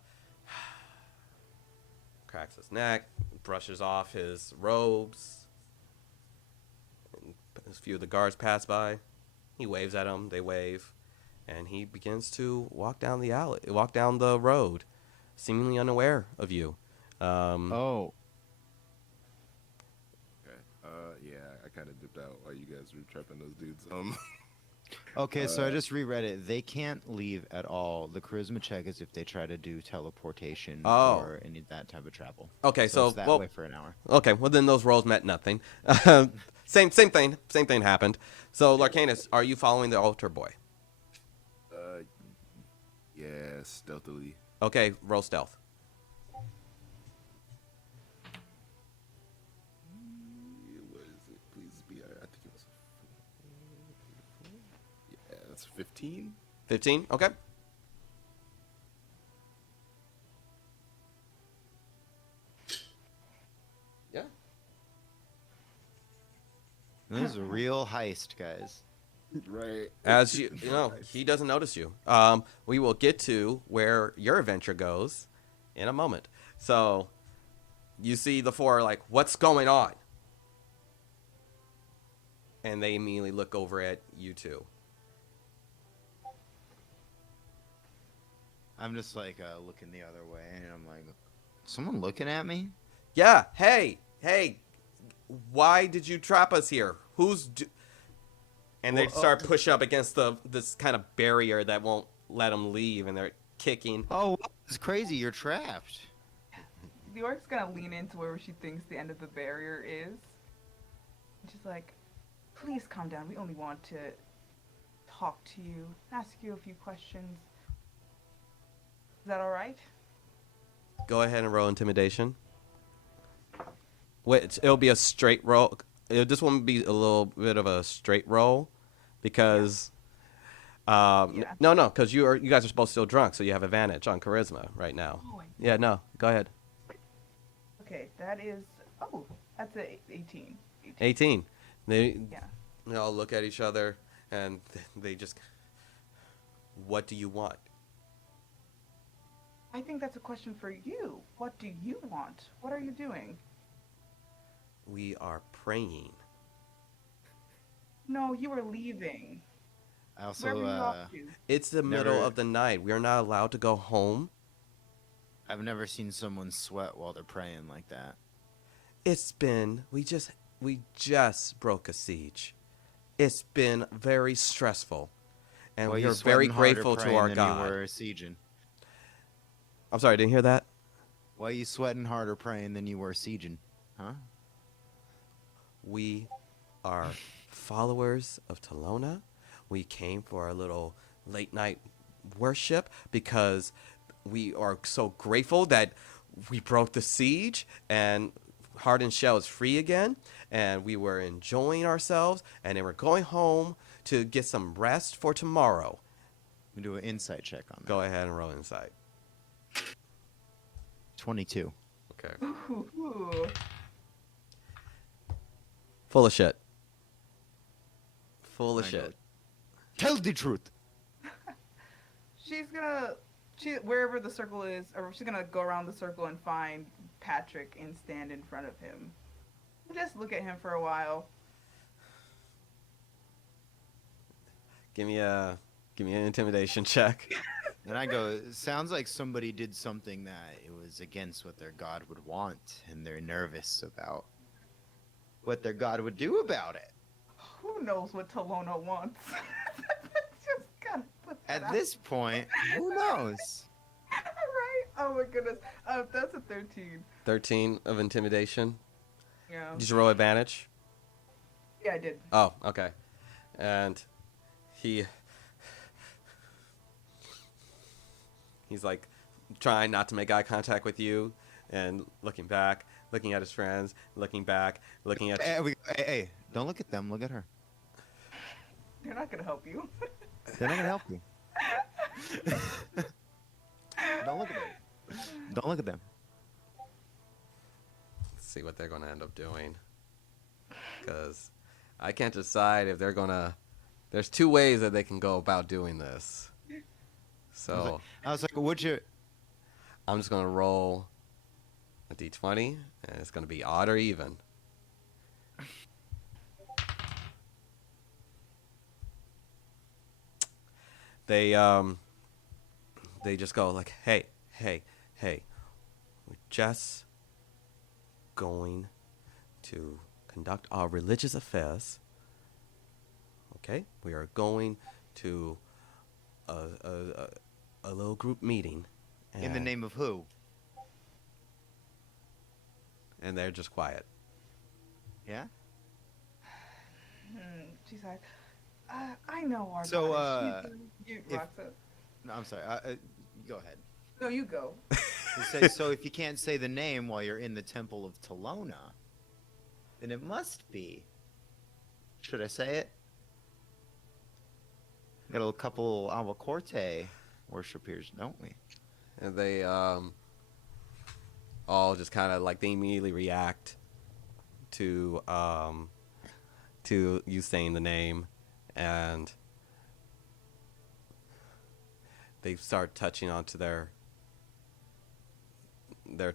cracks his neck, brushes off his robes. And a few of the guards pass by. He waves at them. They wave, and he begins to walk down the road, seemingly unaware of you. Oh, Okay. Yeah, I kind of dipped out while you guys were trapping those dudes. okay. So I just reread it. They can't leave at all. The charisma check is if they try to do teleportation Oh. or any of that type of travel. Okay, so it's that well, way for an hour. okay, well then those rolls meant nothing. Same thing happened. So Larcanus, are you following the altar boy? Yeah, stealthily. Okay, roll stealth. What is it? Please be. I think it was. Yeah, that's 15. 15. Okay. Yeah. This is a real heist, guys. Right. As you know, he doesn't notice you. We will get to where your adventure goes in a moment. So you see the four are like, what's going on? And they immediately look over at you two. I'm just like looking the other way, and I'm like, someone looking at me? Yeah, hey, why did you trap us here? And they Well, start pushing up against this kind of barrier that won't let them leave, and they're kicking. Oh, it's crazy. You're trapped. The orc's gonna lean into where she thinks the end of the barrier is. And she's like, please calm down. We only want to talk to you, ask you a few questions. Is that alright? Go ahead and roll intimidation. Wait, it'll be a straight roll. This one will be a little bit of a straight roll because Yeah. No, because you guys are both still drunk, so you have advantage on charisma right now. Oh, I Yeah, no, go ahead. Okay, that is. Oh, that's a 18. 18. 18. Yeah. They all look at each other and they just, what do you want? I think that's a question for you. What do you want? What are you doing? We are praying. No, you are leaving. I Wherever also you off to. It's the middle never of the night. We are not allowed to go home. I've never seen someone sweat while they're praying like that. We just broke a siege. It's been very stressful, and Why we you are very sweating harder grateful to praying our than you God. were sieging? I'm sorry, I didn't hear that. Why you sweating harder praying than you were sieging? Huh? We are followers of Talona. We came for our little late night worship because we are so grateful that we broke the siege and Heart and Shell is free again. And we were enjoying ourselves. And then we're going home to get some rest for tomorrow. Let me do an insight check on that. Go ahead and roll insight. 22. Okay. Ooh. Full of shit. Full of I go, shit. Tell the truth. She's gonna, wherever the circle is, or she's gonna go around the circle and find Patrick and stand in front of him. Just look at him for a while. Give me an intimidation check. And I go, sounds like somebody did something that it was against what their god would want, and they're nervous about what their god would do about it. Who knows what Talona wants? Just gotta put that At this point, who knows? right? Oh my goodness. That's a 13. 13 of intimidation. Yeah. Did you roll advantage? Yeah, I did. Oh, okay. And he's like trying not to make eye contact with you and looking back, looking at his friends, looking back, looking at Hey, don't look at them. Look at her. They're not gonna help you. They're not gonna help you. Don't look at them. Don't look at them. see what they're going to end up doing. Because I can't decide if they're going to... There's two ways that they can go about doing this. So I was like, would you? I'm just going to roll a d20, and it's going to be odd or even. They just go like, hey, we're just going to conduct our religious affairs. Okay, we are going to a little group meeting. In the name of who? And they're just quiet. Yeah. She's like, I know our So, goddess. You, if- Roxa. No, I'm sorry. Go ahead. No, you go. So if you can't say the name while you're in the Temple of Talona, then it must be. Should I say it? Got a couple Alvacorte worshipers, don't we? And they all just kind of like they immediately react to you saying the name, and they start touching onto their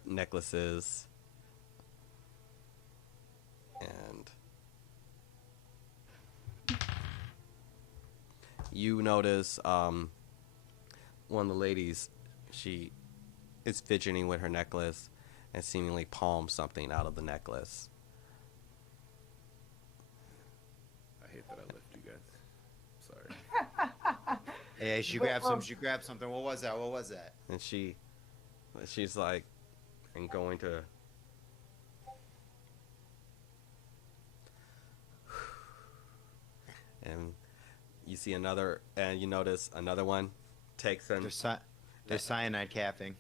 necklaces, and you notice one of the ladies, she is fidgeting with her necklace and seemingly palms something out of the necklace. I hate that I left you guys. Sorry. Hey, she But, grabbed some. She grabbed something. What was that? What was that? And she's like, and going to... And you see another, and you notice another one takes them, They're cyanide capping.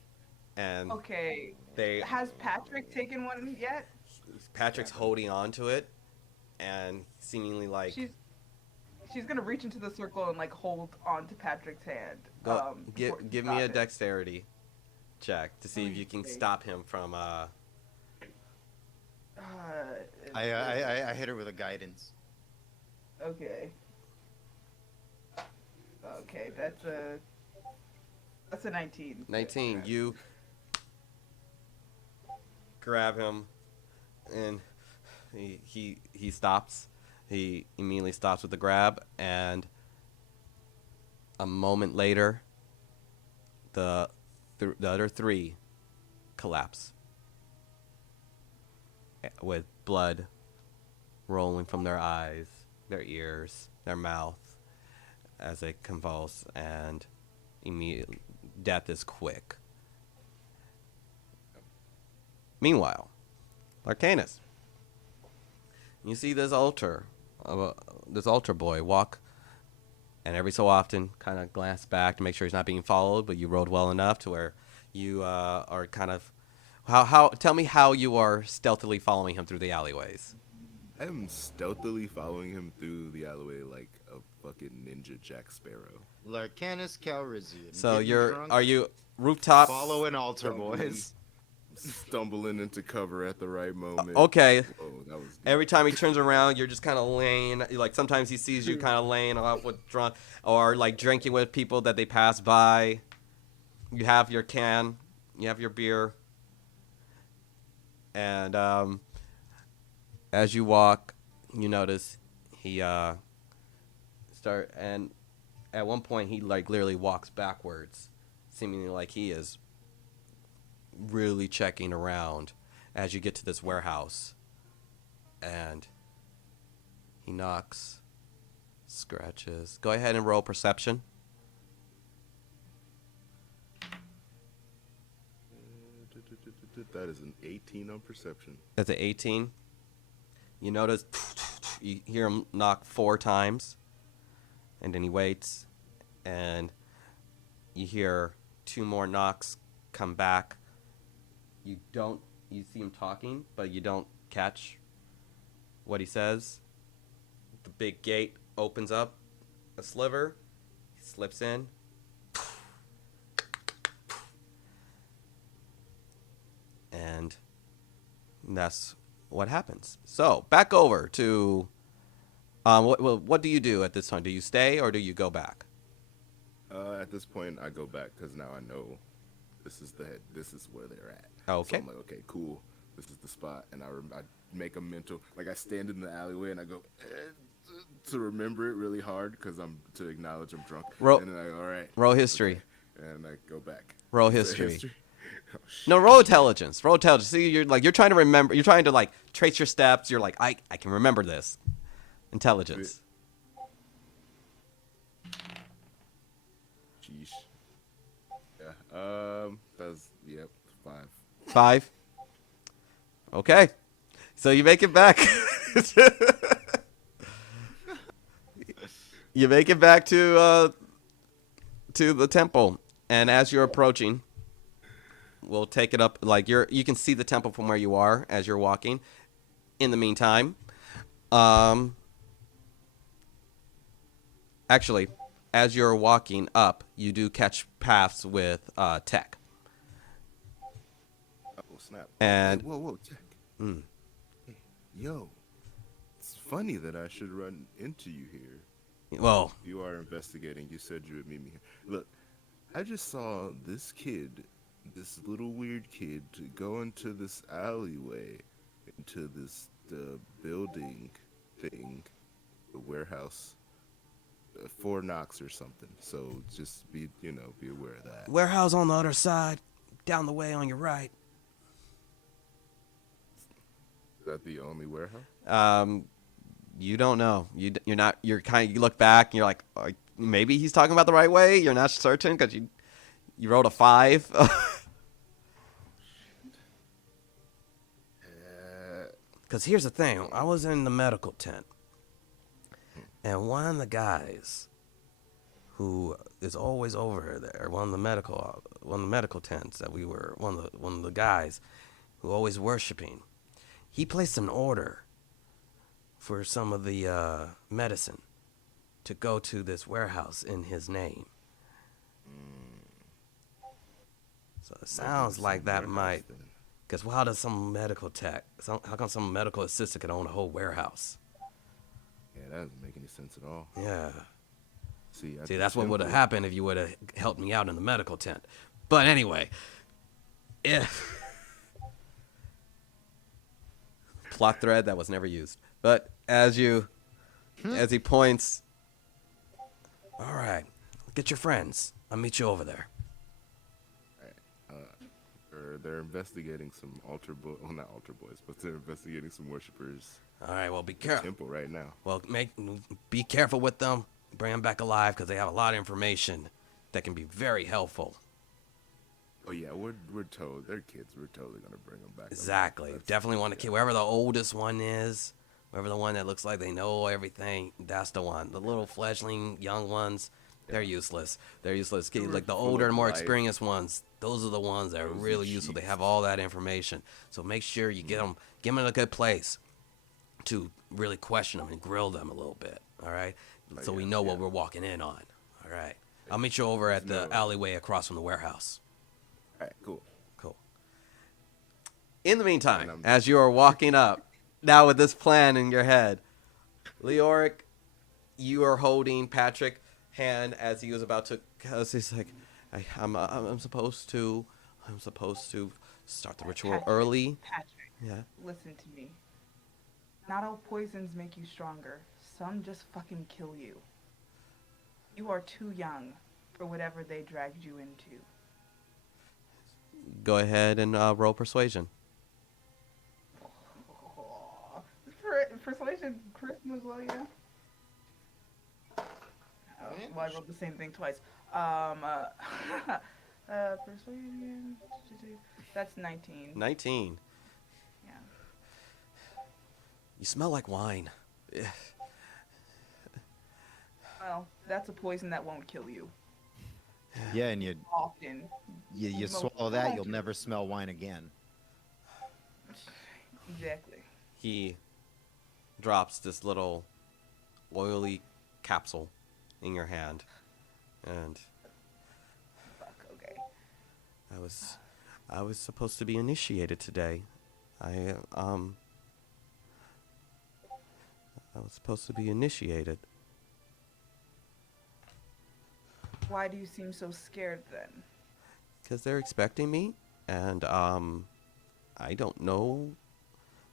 and Okay. they... Has Patrick taken one yet? Patrick's holding on to it, and seemingly like... she's gonna reach into the circle and like hold on to Patrick's hand. Go Before to give me stop a him. dexterity check to see if you can Okay. stop him from Uh, I hit her with a guidance. okay. Okay, that's a 19. 19. You grab him and he stops. He immediately stops with the grab, and a moment later the other three collapse with blood rolling from their eyes, their ears, their mouth as they convulse, and immediate death is quick. Meanwhile, Arcanus, you see this altar boy walk, and every so often kind of glance back to make sure he's not being followed. But you rode well enough to where you are kind of how tell me how you are stealthily following him through the alleyways. I am stealthily following him through the alleyway like a fucking ninja Jack Sparrow. Larcanus Calrissian. So getting drunk, are you rooftop? following altar boys. Stumbling into cover at the right moment. Okay. Whoa, that was good. Every time he turns around, you're just kind of laying. Like sometimes he sees you kind of laying off with drunk or like drinking with people that they pass by. You have your can, you have your beer, and as you walk, you notice he start and at one point he like literally walks backwards, seemingly like he is really checking around as you get to this warehouse, and he knocks, scratches. Go ahead and roll perception. That is an 18 on perception. That's an 18. You notice you hear him knock 4 times, and then he waits, and you hear 2 more knocks come back. You see him talking, but you don't catch what he says. The big gate opens up a sliver. He slips in. And that's what happens. So, back over to what do you do at this time? Do you stay or do you go back? At this point, I go back because now I know this is where they're at. Okay. So I'm like, okay, cool. This is the spot, and I make a mental like I stand in the alleyway and I go to remember it really hard because to acknowledge I'm drunk. And then all right. Roll history. Okay. And I go back. Roll Is there history. Oh, shit. No, roll intelligence. Roll intelligence. See, you're trying to remember. You're trying to like trace your steps. You're like, I can remember this. Intelligence. Jeez. Yeah. That's 5. 5. Okay. So you make it back. You make it back to the temple, and as you're approaching, we'll take it up. Like you can see the temple from where you are as you're walking. In the meantime, actually, as you're walking up, you do catch paths with Tech. Oh snap! And hey, whoa, check. Hey, yo, it's funny that I should run into you here. well, You are investigating. You said you would meet me here. Look, I just saw this kid, this little weird kid, go into this alleyway, into this building thing, the warehouse. 4 knocks or something. So just be aware of that. warehouse on the other side, down the way on your right. Is that the only warehouse? You don't know. You're not. You're kind of. You look back and you're like, maybe he's talking about the right way. You're not certain because you rolled a 5. Because here's the thing. I was in the medical tent, and one of the guys who is always over there, one of the medical tents that we were, one of the guys who always worshiping, he placed an order for some of the medicine to go to this warehouse in his name. So it sounds like that might. Because how does some medical tech, how come some medical assistant can own a whole warehouse? Yeah, that doesn't make any sense at all. Yeah. See, at See, the that's what would have temple- happened if you would have helped me out in the medical tent. But anyway, if plot thread that was never used. But as he points, all right, get your friends. I'll meet you over there. Or they're investigating some well, not altar boys, but they're investigating some worshippers All right, well, be at the careful. temple right now. Well, be careful with them. Bring them back alive because they have a lot of information that can be very helpful. Oh yeah, we're told they're kids. We're totally gonna bring them back. Exactly. Definitely want to kill whoever the oldest one is, whoever the one that looks like they know everything. That's the one. The little fledgling young ones, they're useless. They're useless. They were Like the full older of and more life. experienced ones, those are the ones that are Those are really useful. They chiefs. have all that information. So make sure you get them in a good place to really question them and grill them a little bit. All right. So we know what we're walking in on. All right. I'll meet you over at the alleyway across from the warehouse. All right, cool. Cool. In the meantime, And I'm- as you are walking up, now with this plan in your head, Leoric, you are holding Patrick's hand as he was about to. Cause he's like, I'm supposed to start the ritual Patrick, early. Patrick, Yeah. listen to me. Not all poisons make you stronger. Some just fucking kill you. You are too young for whatever they dragged you into. Go ahead and roll persuasion. Persuasion, charisma as well, yeah. Oh, well, I rolled the same thing twice. Persuasion. That's 19. 19. Yeah. You smell like wine. Well, that's a poison that won't kill you. Yeah, and you Often. Most swallow that, you'll likely. never smell wine again. Exactly. He drops this little oily capsule in your hand, and Fuck, okay. I was supposed to be initiated today. I was supposed to be initiated. Why do you seem so scared then? Because they're expecting me, and I don't know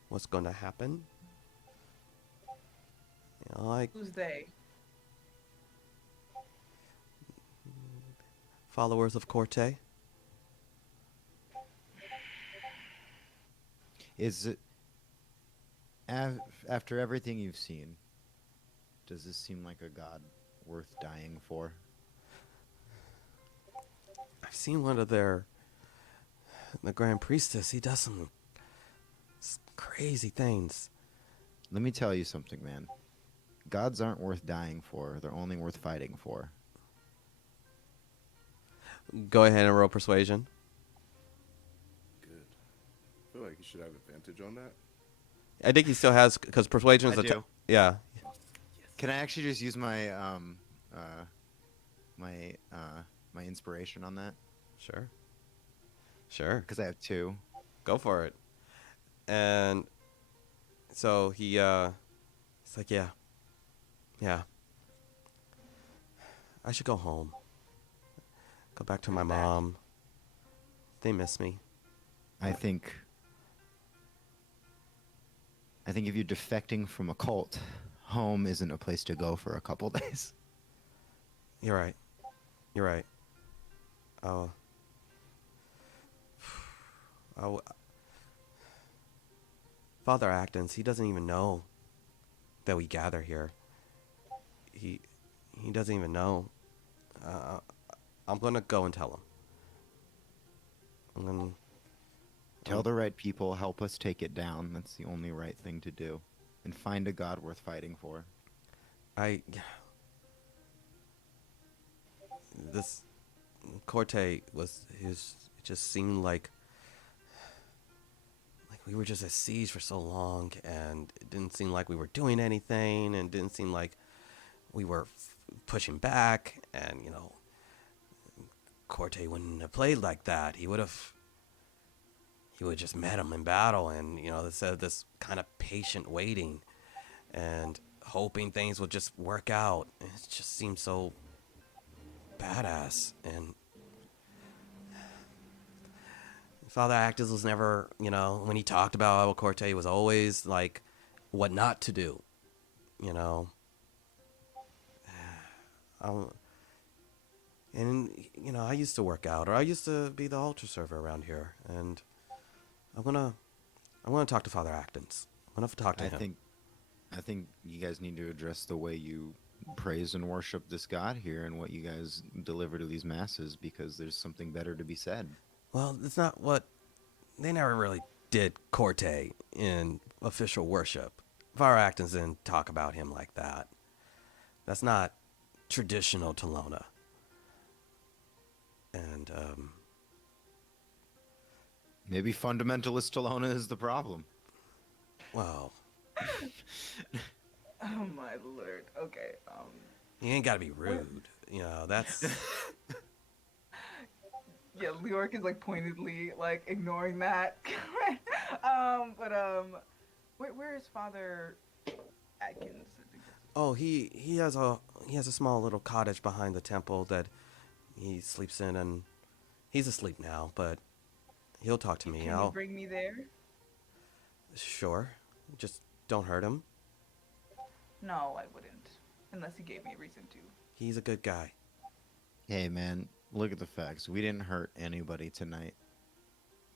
what's going to happen. You know, like Who's they? followers of Corte. Is it after everything you've seen? Does this seem like a god worth dying for? I've seen one of the Grand Priestess. He does some crazy things. Let me tell you something, man. Gods aren't worth dying for. They're only worth fighting for. Go ahead and roll persuasion. Good. I feel like you should have advantage on that. I think he still has, because persuasion is I a do. yeah. Can I actually just use my my inspiration on that? Sure. Because I have 2. Go for it. And so he's like, yeah. I should go home. Go back to my mom. They miss me. I think if you're defecting from a cult, home isn't a place to go for a couple days. You're right. Oh. Father Actons, he doesn't even know that we gather here. He doesn't even know. I'm gonna go and tell him. I'm gonna Tell the right people, help us take it down. That's the only right thing to do. And find a god worth fighting for. This Corte was his. It just seemed like we were just at siege for so long, and it didn't seem like we were doing anything, and it didn't seem like we were pushing back, and Corte wouldn't have played like that. He would have just met him in battle, and instead of this kind of patient waiting and hoping things would just work out. It just seemed so badass. And Father Actus was never, when he talked about Albuquerque, was always like what not to do, you know. Um, and I used to work out, or I used to be the altar server around here, and I'm gonna talk to Father Actons. I'm gonna talk to him. I think you guys need to address the way you praise and worship this God here and what you guys deliver to these masses, because there's something better to be said. Well, it's not what they never really did Corte in official worship. Father Actons didn't talk about him like that. That's not traditional Telona. And Maybe fundamentalist Telona is the problem. well, Oh my lord. Okay. you ain't gotta be rude. That's Yeah, Leoric is like pointedly like ignoring that. But where is Father Atkins? oh he has a small little cottage behind the temple that he sleeps in, and he's asleep now, but he'll talk to me. Can you bring me there? Sure, just don't hurt him. No, I wouldn't, unless he gave me a reason to. He's a good guy. Hey, man, look at the facts. We didn't hurt anybody tonight.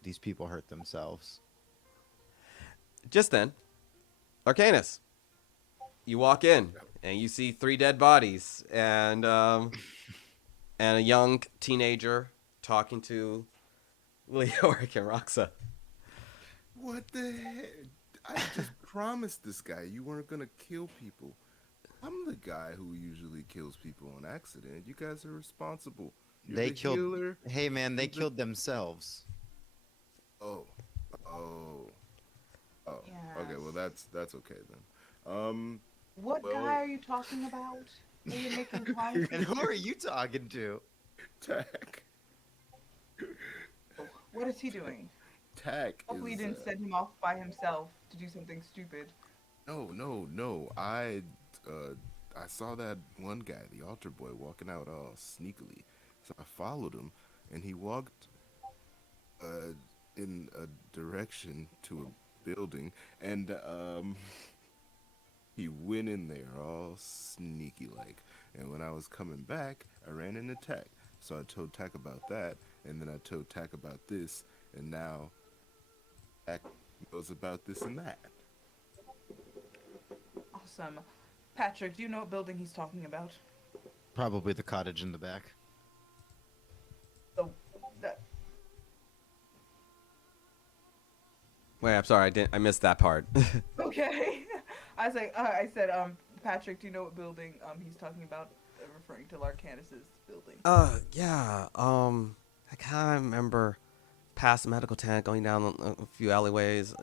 These people hurt themselves. Just then, Arcanus, you walk in and you see 3 dead bodies and a young teenager talking to Leoric and Roxa. What the heck? I just promised this guy you weren't gonna kill people. I'm the guy who usually kills people on accident. You guys are responsible. You're They the killed. healer. Hey, man, they You're the- killed themselves. Oh, oh, oh. Okay, well Yes. that's okay then. What Well, guy are you talking about? Are you making comments? And who are you talking to? Tack. What is he doing? Tack Hopefully, you is didn't send him off by himself to do something stupid. no. I saw that one guy, the altar boy, walking out all sneakily. So I followed him, and he walked in a direction to a building, and he went in there all sneaky like. And when I was coming back, I ran into Tack. So I told Tack about that, and then I told Tack about this, and now Tack knows about this and that. Awesome. Patrick, do you know what building he's talking about? Probably the cottage in the back. The that Wait, I'm sorry, I missed that part. okay. I was like, I said, Patrick, do you know what building he's talking about? Referring to Larcanus's building. Yeah. I kind of remember past the medical tent, going down a few alleyways.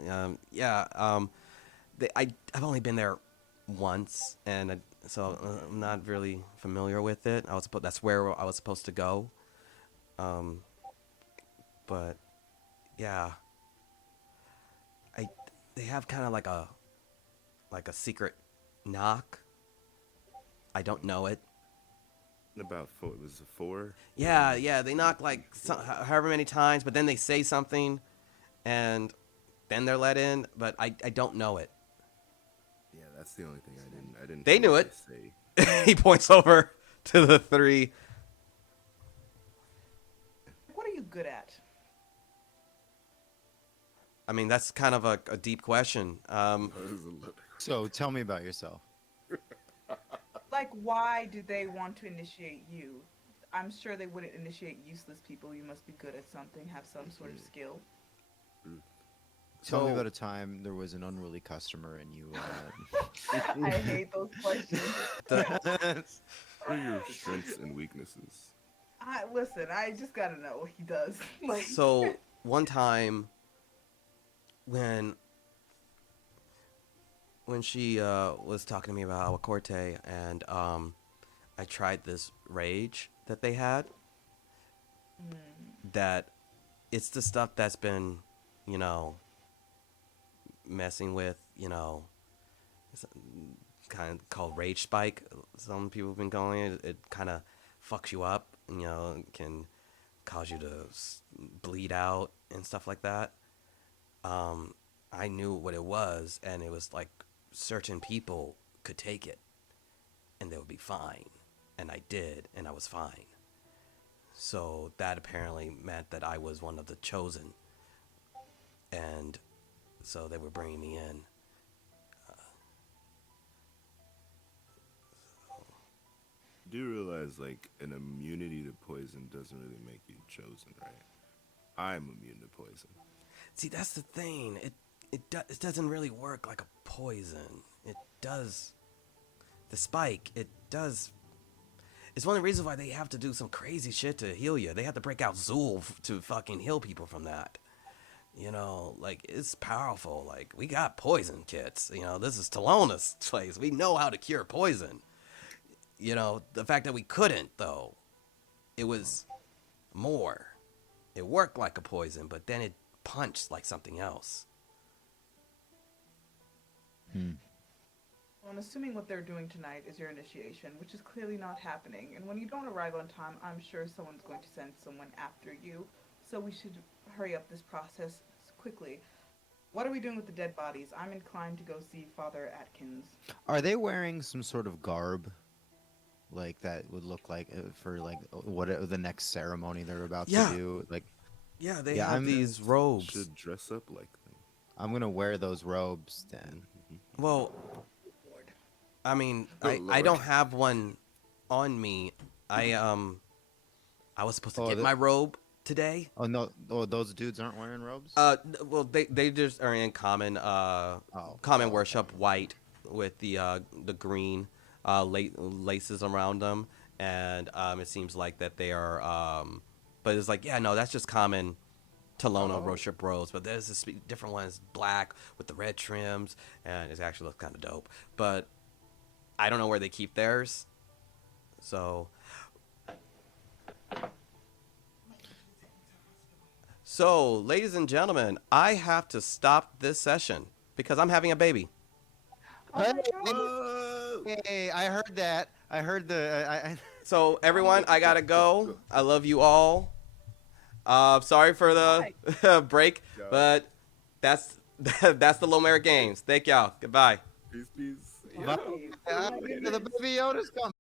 Yeah. I've only been there once, and so I'm not really familiar with it. That's where I was supposed to go. But yeah, they have kind of like a secret knock. I don't know it. About four, it was a 4. Yeah, they knock like however many times, but then they say something, and then they're let in. But I don't know it. Yeah, that's the only thing I didn't. They hear knew what it. they say. He points over to the 3. What are you good at? I mean, that's kind of a deep question. So tell me about yourself. Like, why do they want to initiate you? I'm sure they wouldn't initiate useless people. You must be good at something, have some sort of skill. Tell me So- about a time there was an unruly customer and you. I hate those questions. The- What are your strengths and weaknesses? Listen, I just gotta know what he does. Like, so one time, when when she was talking to me about Awacorte, and I tried this rage that they had. That it's the stuff that's been, you know, messing with, you know, it's kind of called rage spike. Some people have been calling it. It kind of fucks you up, and, you know, can cause you to bleed out and stuff like that. I knew what it was, and it was like certain people could take it, and they would be fine. And I did, and I was fine. So that apparently meant that I was one of the chosen, and so they were bringing me in. Do you realize like an immunity to poison doesn't really make you chosen, right? I'm immune to poison. See, that's the thing. It doesn't really work like a poison. It does. The spike, it does. It's one of the reasons why they have to do some crazy shit to heal you. They have to break out Zool to fucking heal people from that. You know, like, it's powerful. Like, we got poison kits. You know, this is Talona's place. We know how to cure poison. You know, the fact that we couldn't, though, it was more. It worked like a poison, but then it punched like something else. Well, I'm assuming what they're doing tonight is your initiation, which is clearly not happening. And when you don't arrive on time, I'm sure someone's going to send someone after you. So we should hurry up this process quickly. What are we doing with the dead bodies? I'm inclined to go see Father Atkins. Are they wearing some sort of garb, like that would look like for like what the next ceremony they're about Yeah. to do? Like, Yeah, they Yeah, have I'm- these robes. Should dress up like them. I'm gonna wear those robes then. Well, I mean, Oh, I Lord. don't have one on me. I was supposed to Oh, get my robe today. Oh no! Oh, those dudes aren't wearing robes. Well, they just are in common common worship white with the green laces around them, and it seems like that they are but it's like, yeah, no, that's just common Talona worship robes, but there's this different ones, black with the red trims, and it actually looks kind of dope. But I don't know where they keep theirs, so. So, ladies and gentlemen, I have to stop this session because I'm having a baby. Oh my Hey, God. Oh! Hey, I heard that. I heard the. So, everyone, I gotta go. I love you all. Sorry for the break, but that's that's the Lomér Games. Thank y'all. Goodbye. Peace, peace. The baby Yoda's coming.